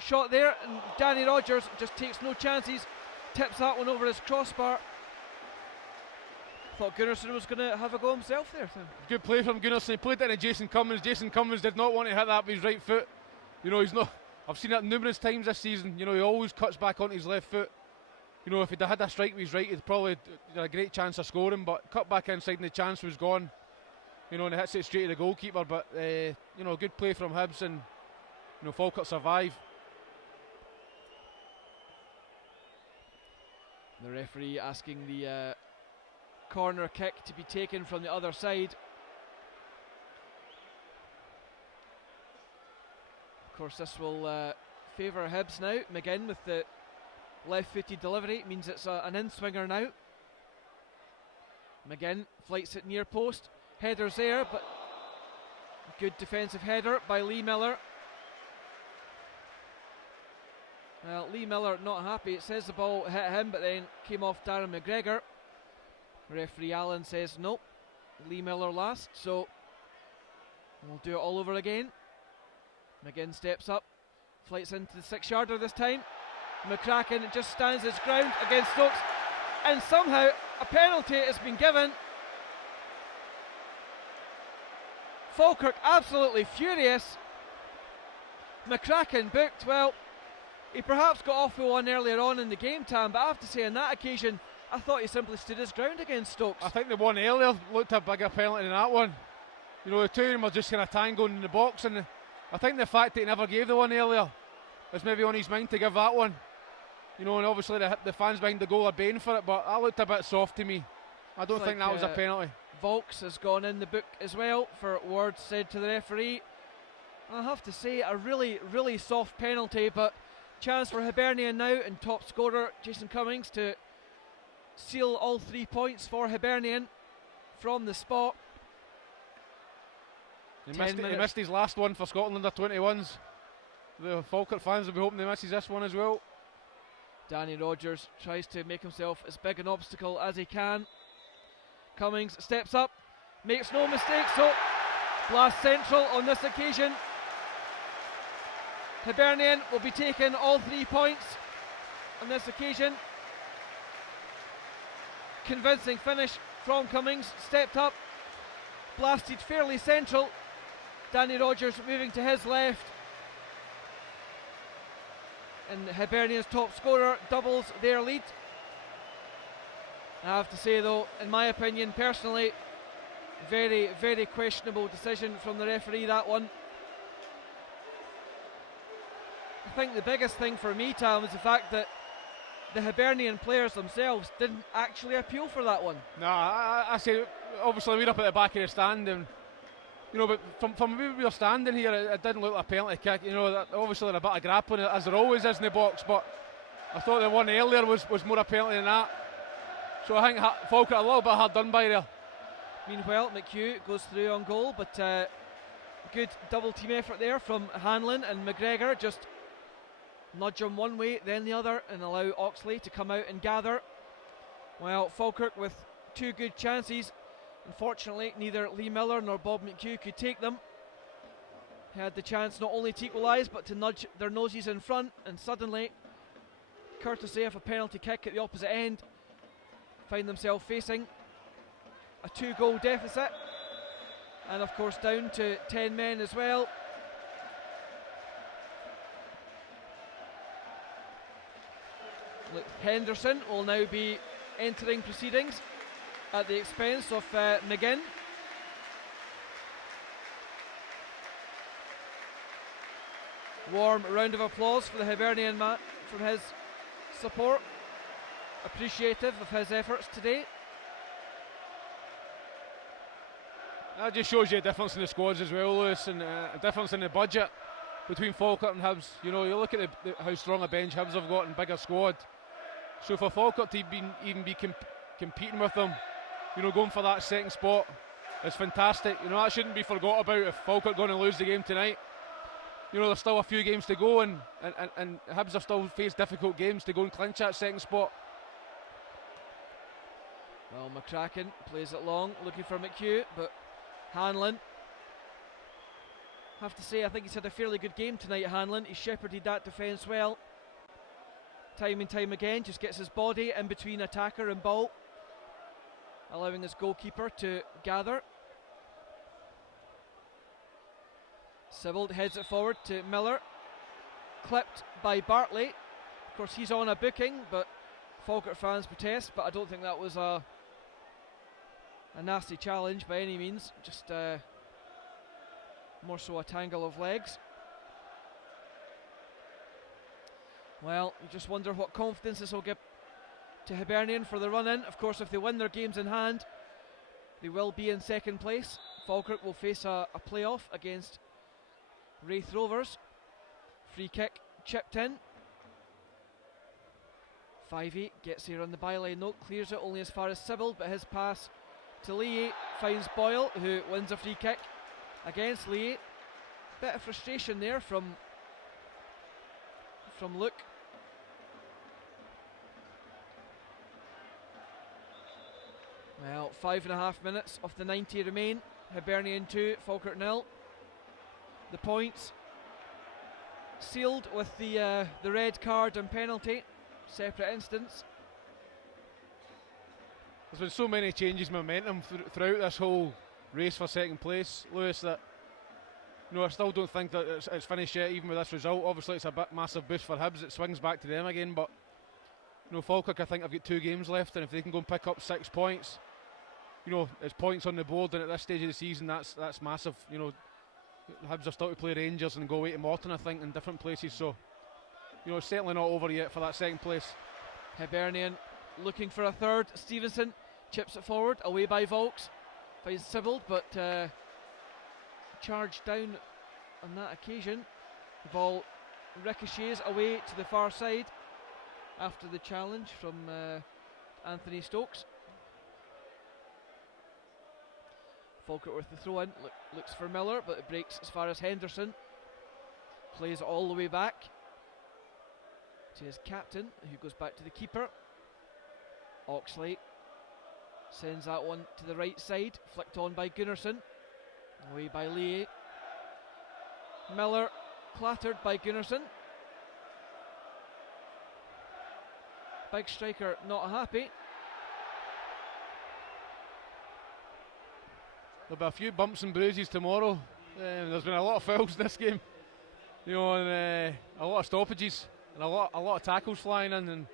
Shot there, and Danny Rogers just takes no chances. Tips that one over his crossbar. Thought Gunnarsson was going to have a go himself there. Good play from Gunnarsson. He played it into Jason Cummins. Jason Cummins did not want to hit that with his right foot. You know, he's not. I've seen that numerous times this season. You know, he always cuts back onto his left foot. You know, if he'd had a strike with his right, he'd probably had a great chance of scoring. But cut back inside, and the chance was gone. You know, and he hits it straight to the goalkeeper. But you know, good play from Hibs, and you know, Falkirk survive. The referee asking the corner kick to be taken from the other side. Of course, this will favour Hibs now. McGinn with the left-footed delivery means it's an in-swinger now. McGinn flights it near post. Header's there, but good defensive header by Lee Miller. Well, Lee Miller not happy. It says the ball hit him, but then came off Darren McGregor. Referee Allen says nope, Lee Miller last, so we'll do it all over again. McGinn steps up, flights into the 6-yarder this time. McCracken just stands his ground against Stokes, and somehow a penalty has been given. Falkirk absolutely furious. McCracken booked. Well, he perhaps got off with one earlier on in the game, Tam, but I have to say on that occasion I thought he simply stood his ground against Stokes. I think the one earlier looked a bigger penalty than that one. You know, the two of them were just kind of tangoing in the box, and I think the fact that he never gave the one earlier is maybe on his mind to give that one. You know, and obviously the fans behind the goal are baying for it, but that looked a bit soft to me. I don't think that was a penalty. Volks has gone in the book as well for words said to the referee. I have to say, a really, really soft penalty, but chance for Hibernian now, and top scorer Jason Cummings to seal all 3 points for Hibernian from the spot. He missed his last one for Scotland under 21s. The Falkirk fans will be hoping he misses this one as well. Danny Rogers tries to make himself as big an obstacle as he can. Cummings steps up, makes no mistake, so blast central on this occasion. Hibernian will be taking all 3 points on this occasion. Convincing finish from Cummings, stepped up, blasted fairly central. Danny Rogers moving to his left. And Hibernian's top scorer doubles their lead. I have to say though, in my opinion personally, very, very questionable decision from the referee, that one. I think the biggest thing for me, Tam, is the fact that the Hibernian players themselves didn't actually appeal for that one. No, I say, obviously we're up at the back of the stand, and you know, but from where we were standing here, it didn't look like a penalty kick. You know, obviously there's a bit of grappling as there always is in the box, but I thought the one earlier was more a penalty than that. So I think Falkirk a little bit hard done by there. Meanwhile, McHugh goes through on goal, but good double team effort there from Hanlon and McGregor. Just nudge him one way, then the other, and allow Oxley to come out and gather. Well, Falkirk with two good chances. Unfortunately, neither Lee Miller nor Bob McHugh could take them. He had the chance not only to equalise, but to nudge their noses in front, and suddenly, courtesy of a penalty kick at the opposite end, find themselves facing a 2-goal deficit, and of course down to 10 men as well. Look, Henderson will now be entering proceedings at the expense of McGinn. Warm round of applause for the Hibernian man from his support, appreciative of his efforts today. That just shows you a difference in the squads as well, Lewis, and a difference in the budget between Falkirk and Hibs. You know, you look at how strong a bench Hibs have got and bigger squad. So for Falkirk to even be competing with them, you know, going for that second spot is fantastic. You know, that shouldn't be forgot about if Falkirk going to lose the game tonight. You know, there's still a few games to go, and Hibs have still faced difficult games to go and clinch that second spot. Well, McCracken plays it long, looking for McHugh, but Hanlon, have to say, I think he's had a fairly good game tonight, Hanlon. He shepherded that defence well. Time and time again, just gets his body in between attacker and ball, allowing his goalkeeper to gather. Sibbald heads it forward to Miller, clipped by Bartley. Of course, he's on a booking, but Falkirk fans protest, but I don't think that was a nasty challenge by any means, just more so a tangle of legs. Well, you just wonder what confidence this will give to Hibernian for the run-in. Of course, if they win their games in hand, they will be in second place. Falkirk will face a playoff against Wraith Rovers. Free kick chipped in. 5-8 gets here on the byline note, clears it only as far as Sibbald, but his pass to Lee finds Boyle, who wins a free kick against Lee. Bit of frustration there from Luke. Well, 5.5 minutes of the 90 remain. Hibernian 2, Falkirk 0. The points sealed with the red card and penalty. Separate instance. There's been so many changes, momentum throughout this whole race for second place, Lewis, that I still don't think that it's finished yet, even with this result. Obviously, it's a massive boost for Hibs. It swings back to them again, but Falkirk, I think, have got 2 games left, and if they can go and pick up 6 points, it's points on the board, and at this stage of the season, that's massive. Hibs are still to play Rangers and go away to Morton, I think, in different places. So, it's certainly not over yet for that second place. Hibernian looking for a third. Stevenson chips it forward, away by Volks. Finds Sibbald, but charged down on that occasion. The ball ricochets away to the far side after the challenge from Anthony Stokes. Falkirk with the throw in, looks for Miller, but it breaks as far as Henderson. Plays it all the way back to his captain, who goes back to the keeper. Oxley sends that one to the right side, flicked on by Gunnarsson, away by Lee. Miller clattered by Gunnarsson. Big striker not happy. There'll be a few bumps and bruises tomorrow. There's been a lot of fouls in this game, and a lot of stoppages and a lot of tackles flying in, and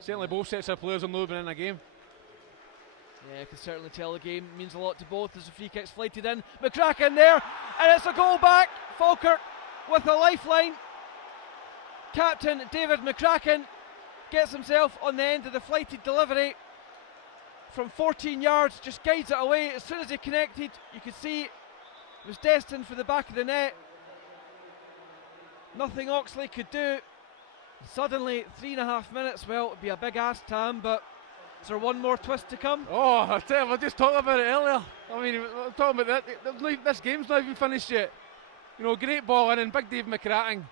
certainly both sets of players have not been in a game. Yeah, I can certainly tell the game means a lot to both as the free kick's flighted in. McCracken there, and it's a goal back. Falkirk with a lifeline. Captain David McCracken gets himself on the end of the flighted delivery from 14 yards, just guides it away. As soon as he connected, you could see it was destined for the back of the net. Nothing Oxley could do. Suddenly 3.5 minutes, well, it would be a big ask, Tam, but is there one more twist to come? Oh, I tell you, I just talked about it earlier. I mean, we're talking about that. This game's not even finished yet. Great ball in, and big Dave McCracken.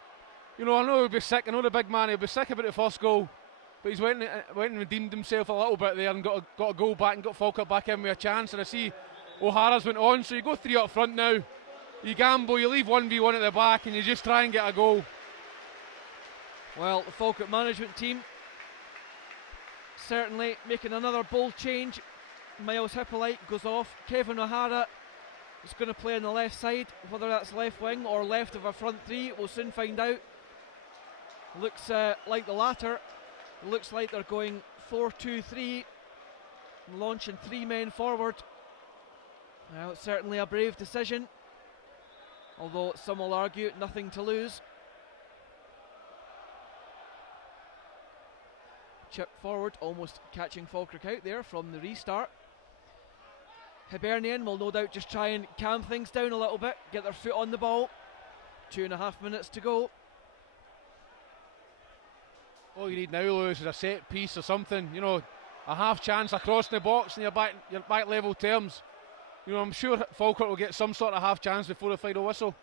I know he'll be sick. I know the big man, he'll be sick about the first goal, but he's went and redeemed himself a little bit there and got a goal back and got Falkirk back in with a chance. And I see O'Hara's went on, so you go 3 up front now. You gamble, you leave 1v1 at the back, and you just try and get a goal. Well, the Falkirk management team certainly making another bold change. Miles Hippolyte goes off. Kevin O'Hara is going to play on the left side, whether that's left wing or left of a front 3, we'll soon find out. Looks like the latter. Looks like they're going 4-2-3, launching 3 men forward. Well, it's certainly a brave decision, although some will argue nothing to lose. Chip forward, almost catching Falkirk out there from the restart. Hibernian will no doubt just try and calm things down a little bit, get their foot on the ball. 2.5 minutes to go. All you need now, Lewis, is a set piece or something. You know, a half chance across the box in your back level terms. You know, I'm sure Falkirk will get some sort of half chance before the final whistle.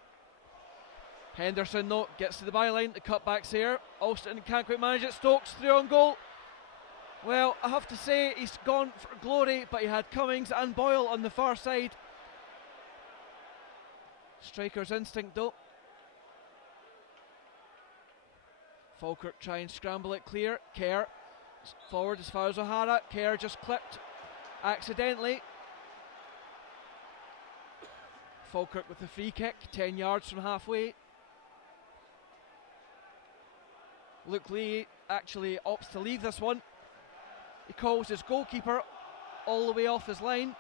Henderson, though, gets to the byline. The cutback's here. Alston can't quite manage it. Stokes through on goal. Well, I have to say he's gone for glory, but he had Cummings and Boyle on the far side. Striker's instinct, though. Falkirk try and scramble it clear. Kerr forward as far as O'Hara. Kerr just clipped accidentally. Falkirk with the free kick, 10 yards from halfway. Luke Lee actually opts to leave this one. He calls his goalkeeper all the way off his line.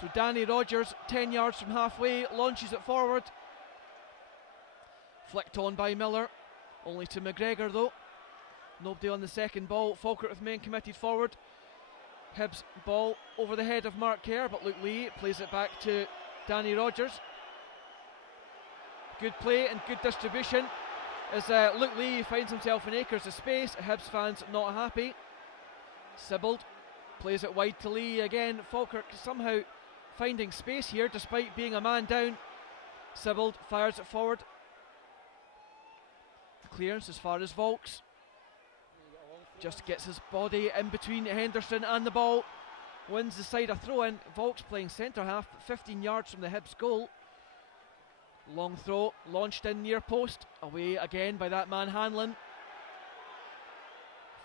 So Danny Rogers, 10 yards from halfway, launches it forward. Flicked on by Miller, only to McGregor though. Nobody on the second ball. Falkirk with men committed forward. Hibs ball over the head of Mark Kerr, but Luke Lee plays it back to Danny Rogers. Good play and good distribution as Luke Lee finds himself in acres of space. Hibs fans not happy. Sibbald plays it wide to Lee again. Falkirk somehow finding space here despite being a man down. Sibbald fires it forward. Clearance as far as Volks. Just gets his body in between Henderson and the ball. Wins the side a throw in. Volks playing centre half, 15 yards from the Hibs goal. Long throw launched in near post. Away again by that man Hanlon.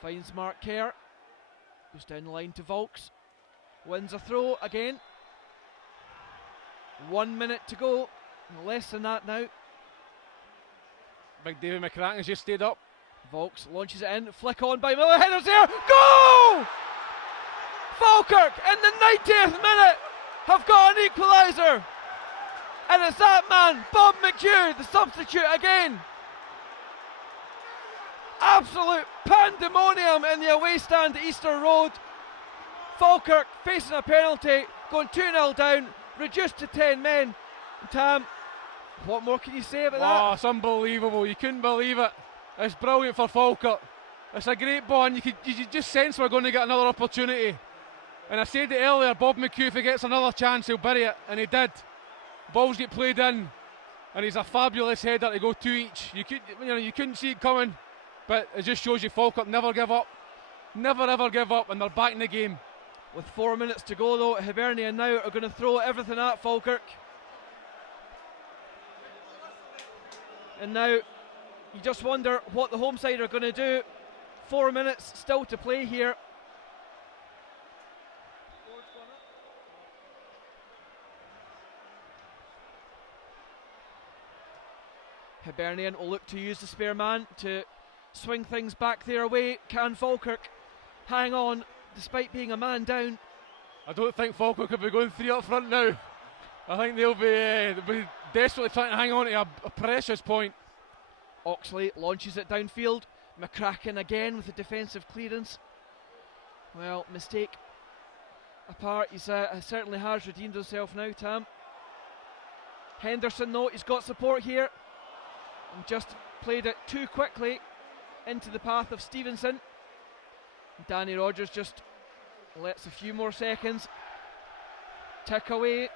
Finds Mark Kerr. Goes down the line to Volks. Wins a throw again. 1 minute to go. Less than that now. Big David McCracken has just stayed up. Volks launches it in, flick on by Miller, headers there, goal! Falkirk in the 90th minute have got an equaliser, and it's that man, Bob McHugh, the substitute again. Absolute pandemonium in the away stand at Easter Road. Falkirk facing a penalty, going 2-0 down, reduced to 10 men. Tam, what more can you say about that? Oh, it's unbelievable, you couldn't believe it. It's brilliant for Falkirk. It's a great ball, and you just sense we're going to get another opportunity. And I said it earlier, Bob McHugh, if he gets another chance, he'll bury it, and he did. Balls get played in, and he's a fabulous header to go two each. You couldn't see it coming, but it just shows you Falkirk never give up, never ever give up, and they're back in the game. With 4 minutes to go, though, Hibernian now are going to throw everything at Falkirk. And now you just wonder what the home side are going to do. 4 minutes still to play here. Hibernian will look to use the spare man to swing things back their way. Can Falkirk hang on despite being a man down? I don't think Falkirk could be going three up front now. I think they'll be desperately trying to hang on to a precious point. Oxley launches it downfield. McCracken again with a defensive clearance. Well, mistake apart, he certainly has redeemed himself now, Tam. Henderson, though, he's got support here. And just played it too quickly into the path of Stevenson. Danny Rogers just lets a few more seconds tick away.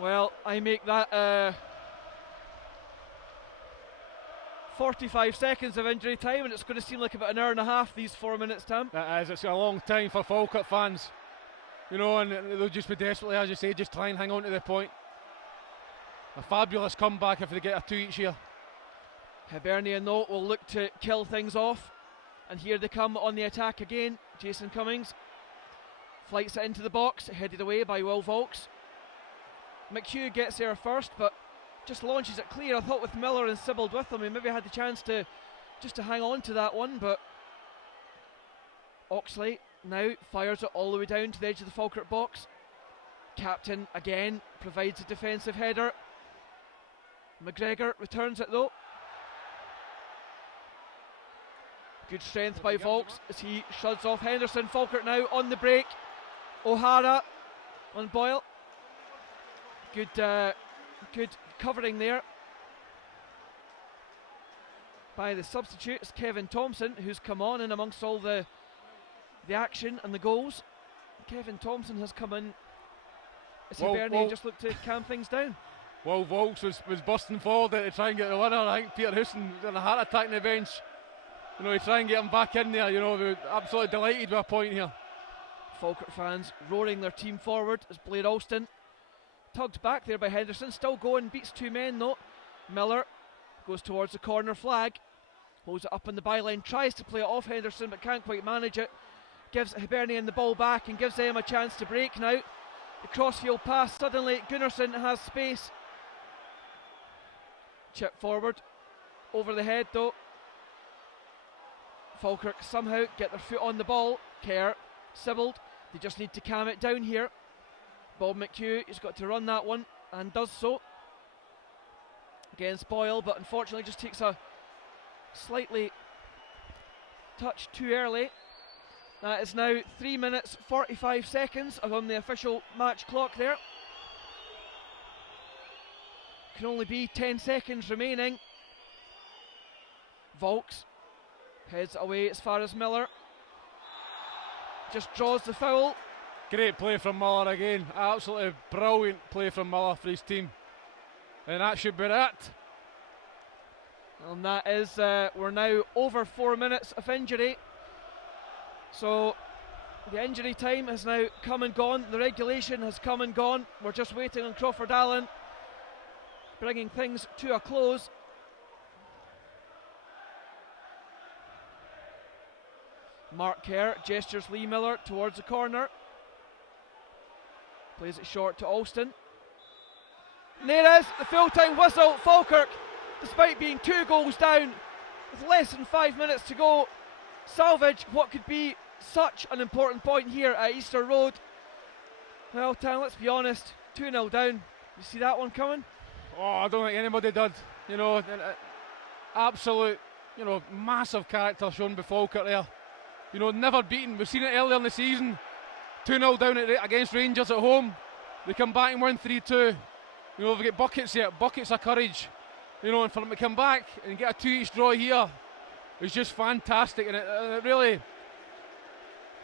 Well, I make that 45 seconds of injury time, and it's going to seem like about an hour and a half, these 4 minutes, Tam. That is, it's a long time for Falkirk fans. You know, and they'll just be desperately, as you say, just try and hang on to the point. A fabulous comeback if they get a two each here. Hibernian, though, will look to kill things off, and here they come on the attack again. Jason Cummings flights it into the box, headed away by Will Volks. McHugh gets there first, but just launches it clear. I thought with Miller and Sibbald with him, he maybe had the chance to hang on to that one, but Oxley now fires it all the way down to the edge of the Falkirk box. Captain again provides a defensive header. McGregor returns it though. Good strength by Volks as he shuds off Henderson. Falkirk now on the break. O'Hara on Boyle. Good covering there by the substitutes, Kevin Thompson, who's come on in amongst all the action and the goals. Kevin Thompson has come in as Hibernian just looked to calm things down. Well, Volks was bursting forward to try and get the winner. I think Peter Houston got a heart attack on the bench. To try and get him back in there. We were absolutely delighted with a point here. Falkirk fans roaring their team forward as Blair Alston tugged back there by Henderson. Still going, beats 2 men though. Miller goes towards the corner flag. Holds it up on the byline, tries to play it off Henderson but can't quite manage it. Gives Hibernian the ball back and gives them a chance to break now. The crossfield pass, suddenly Gunnarsson has space. Chip forward, over the head though. Falkirk somehow get their foot on the ball. Kerr, Sibbald, they just need to calm it down here. Bob McHugh has got to run that one and does so against Boyle, but unfortunately just takes a slightly touch too early. That is now 3 minutes 45 seconds on the official match clock there. Can only be 10 seconds remaining. Volks heads away as far as Miller. Just draws the foul. Great play from Miller again. Absolutely brilliant play from Miller for his team. And that should be it. And that is, we're now over 4 minutes of injury. So the injury time has now come and gone. The regulation has come and gone. We're just waiting on Crawford Allen bringing things to a close. Mark Kerr gestures Lee Miller towards the corner. Plays it short to Alston. And there is the full-time whistle. Falkirk, despite being 2 goals down with less than 5 minutes to go, salvage what could be such an important point here at Easter Road. Well, Tan, let's be honest, 2-0 down. You see that one coming? Oh, I don't think anybody did. Absolute, massive character shown by Falkirk there. Never beaten. We've seen it earlier in the season. 2-0 down against Rangers at home. They come back and win 3-2. They get buckets here, buckets of courage. And for them to come back and get a 2-each draw here is just fantastic. And it really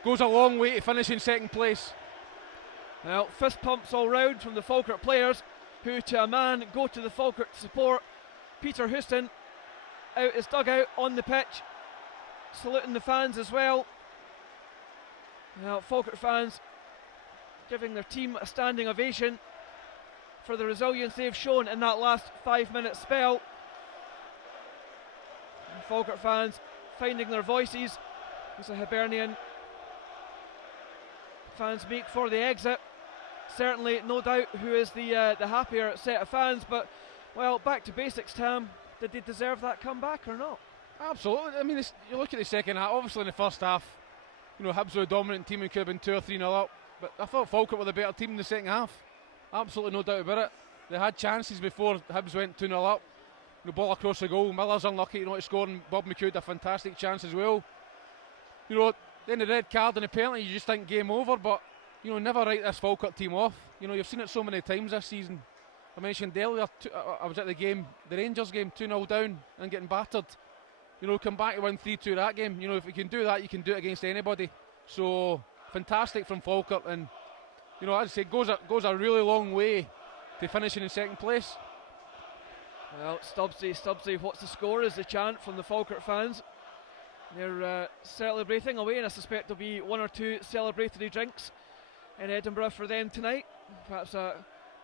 goes a long way to finishing second place. Well, fist pumps all round from the Falkirk players, who to a man go to the Falkirk support. Peter Houston out his dugout on the pitch, saluting the fans as well. Now, Falkirk fans giving their team a standing ovation for the resilience they've shown in that last 5-minute spell. And Falkirk fans finding their voices as the Hibernian fans make for the exit. Certainly, no doubt, who is the happier set of fans. But, well, back to basics, Tam. Did they deserve that comeback or not? Absolutely. I mean, you look at the second half. Obviously, in the first half, Hibs were a dominant team and could have been 2 or 3-0 up. But I thought Falkirk were the better team in the second half. Absolutely no doubt about it. They had chances before Hibs went 2-0 up. Ball across the goal. Miller's unlucky to score, and Bob McHugh had a fantastic chance as well. Then the red card and the penalty, you just think game over. But never write this Falkirk team off. You've seen it so many times this season. I mentioned earlier, I was at the Rangers game, 2-0 down and getting battered. Come back and win 3-2 that game. If you can do that, you can do it against anybody. So fantastic from Falkirk, and as I say, goes a really long way to finishing in second place. Well, Stubbsy, what's the score? Is the chant from the Falkirk fans. They're celebrating away, and I suspect there'll be 1 or 2 celebratory drinks in Edinburgh for them tonight. Perhaps a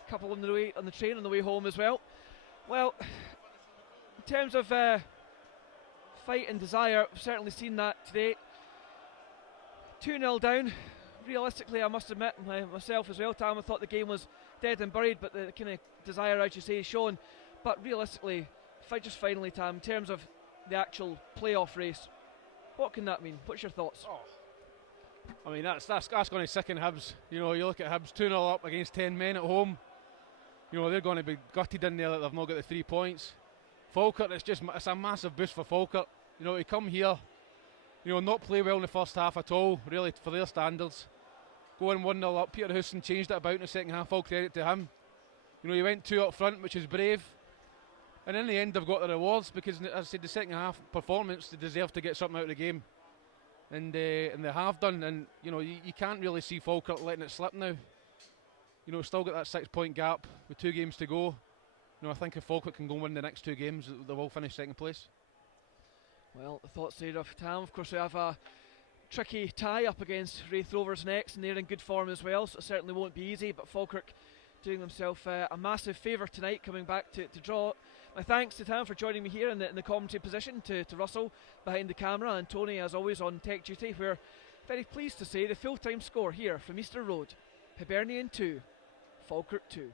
couple on the train on the way home as well. Well, in terms of fight and desire, we've certainly seen that today. 2-0 down. Realistically, I must admit, myself as well, Tam, I thought the game was dead and buried, but the kind of desire, as you say, is shown. But realistically, just finally, Tam, in terms of the actual playoff race, what can that mean? What's your thoughts? I mean, that's going to sicken Hibs. You look at Hibs 2-0 up against 10 men at home. They're going to be gutted in there that they've not got the 3 points. Falkirk, it's a massive boost for Falkirk. To come here not play well in the first half at all, really, for their standards. Going 1-0 up, Peter Houston changed it about in the second half, all credit to him. He went 2 up front, which is brave. And in the end, they've got the rewards because, as I said, the second half performance, they deserve to get something out of the game. And they have done. And, you can't really see Falkirk letting it slip now. Still got that 6-point gap with 2 games to go. I think if Falkirk can go and win the next 2 games, they will finish second place. Well, the thoughts there of Tam. Of course, we have a tricky tie up against Wraith Rovers next, and they're in good form as well, so it certainly won't be easy. But Falkirk doing themselves a massive favour tonight, coming back to draw. My thanks to Tam for joining me here in the commentary position, to Russell behind the camera, and Tony as always on tech duty. We're very pleased to say the full-time score here from Easter Road: Hibernian 2, Falkirk 2.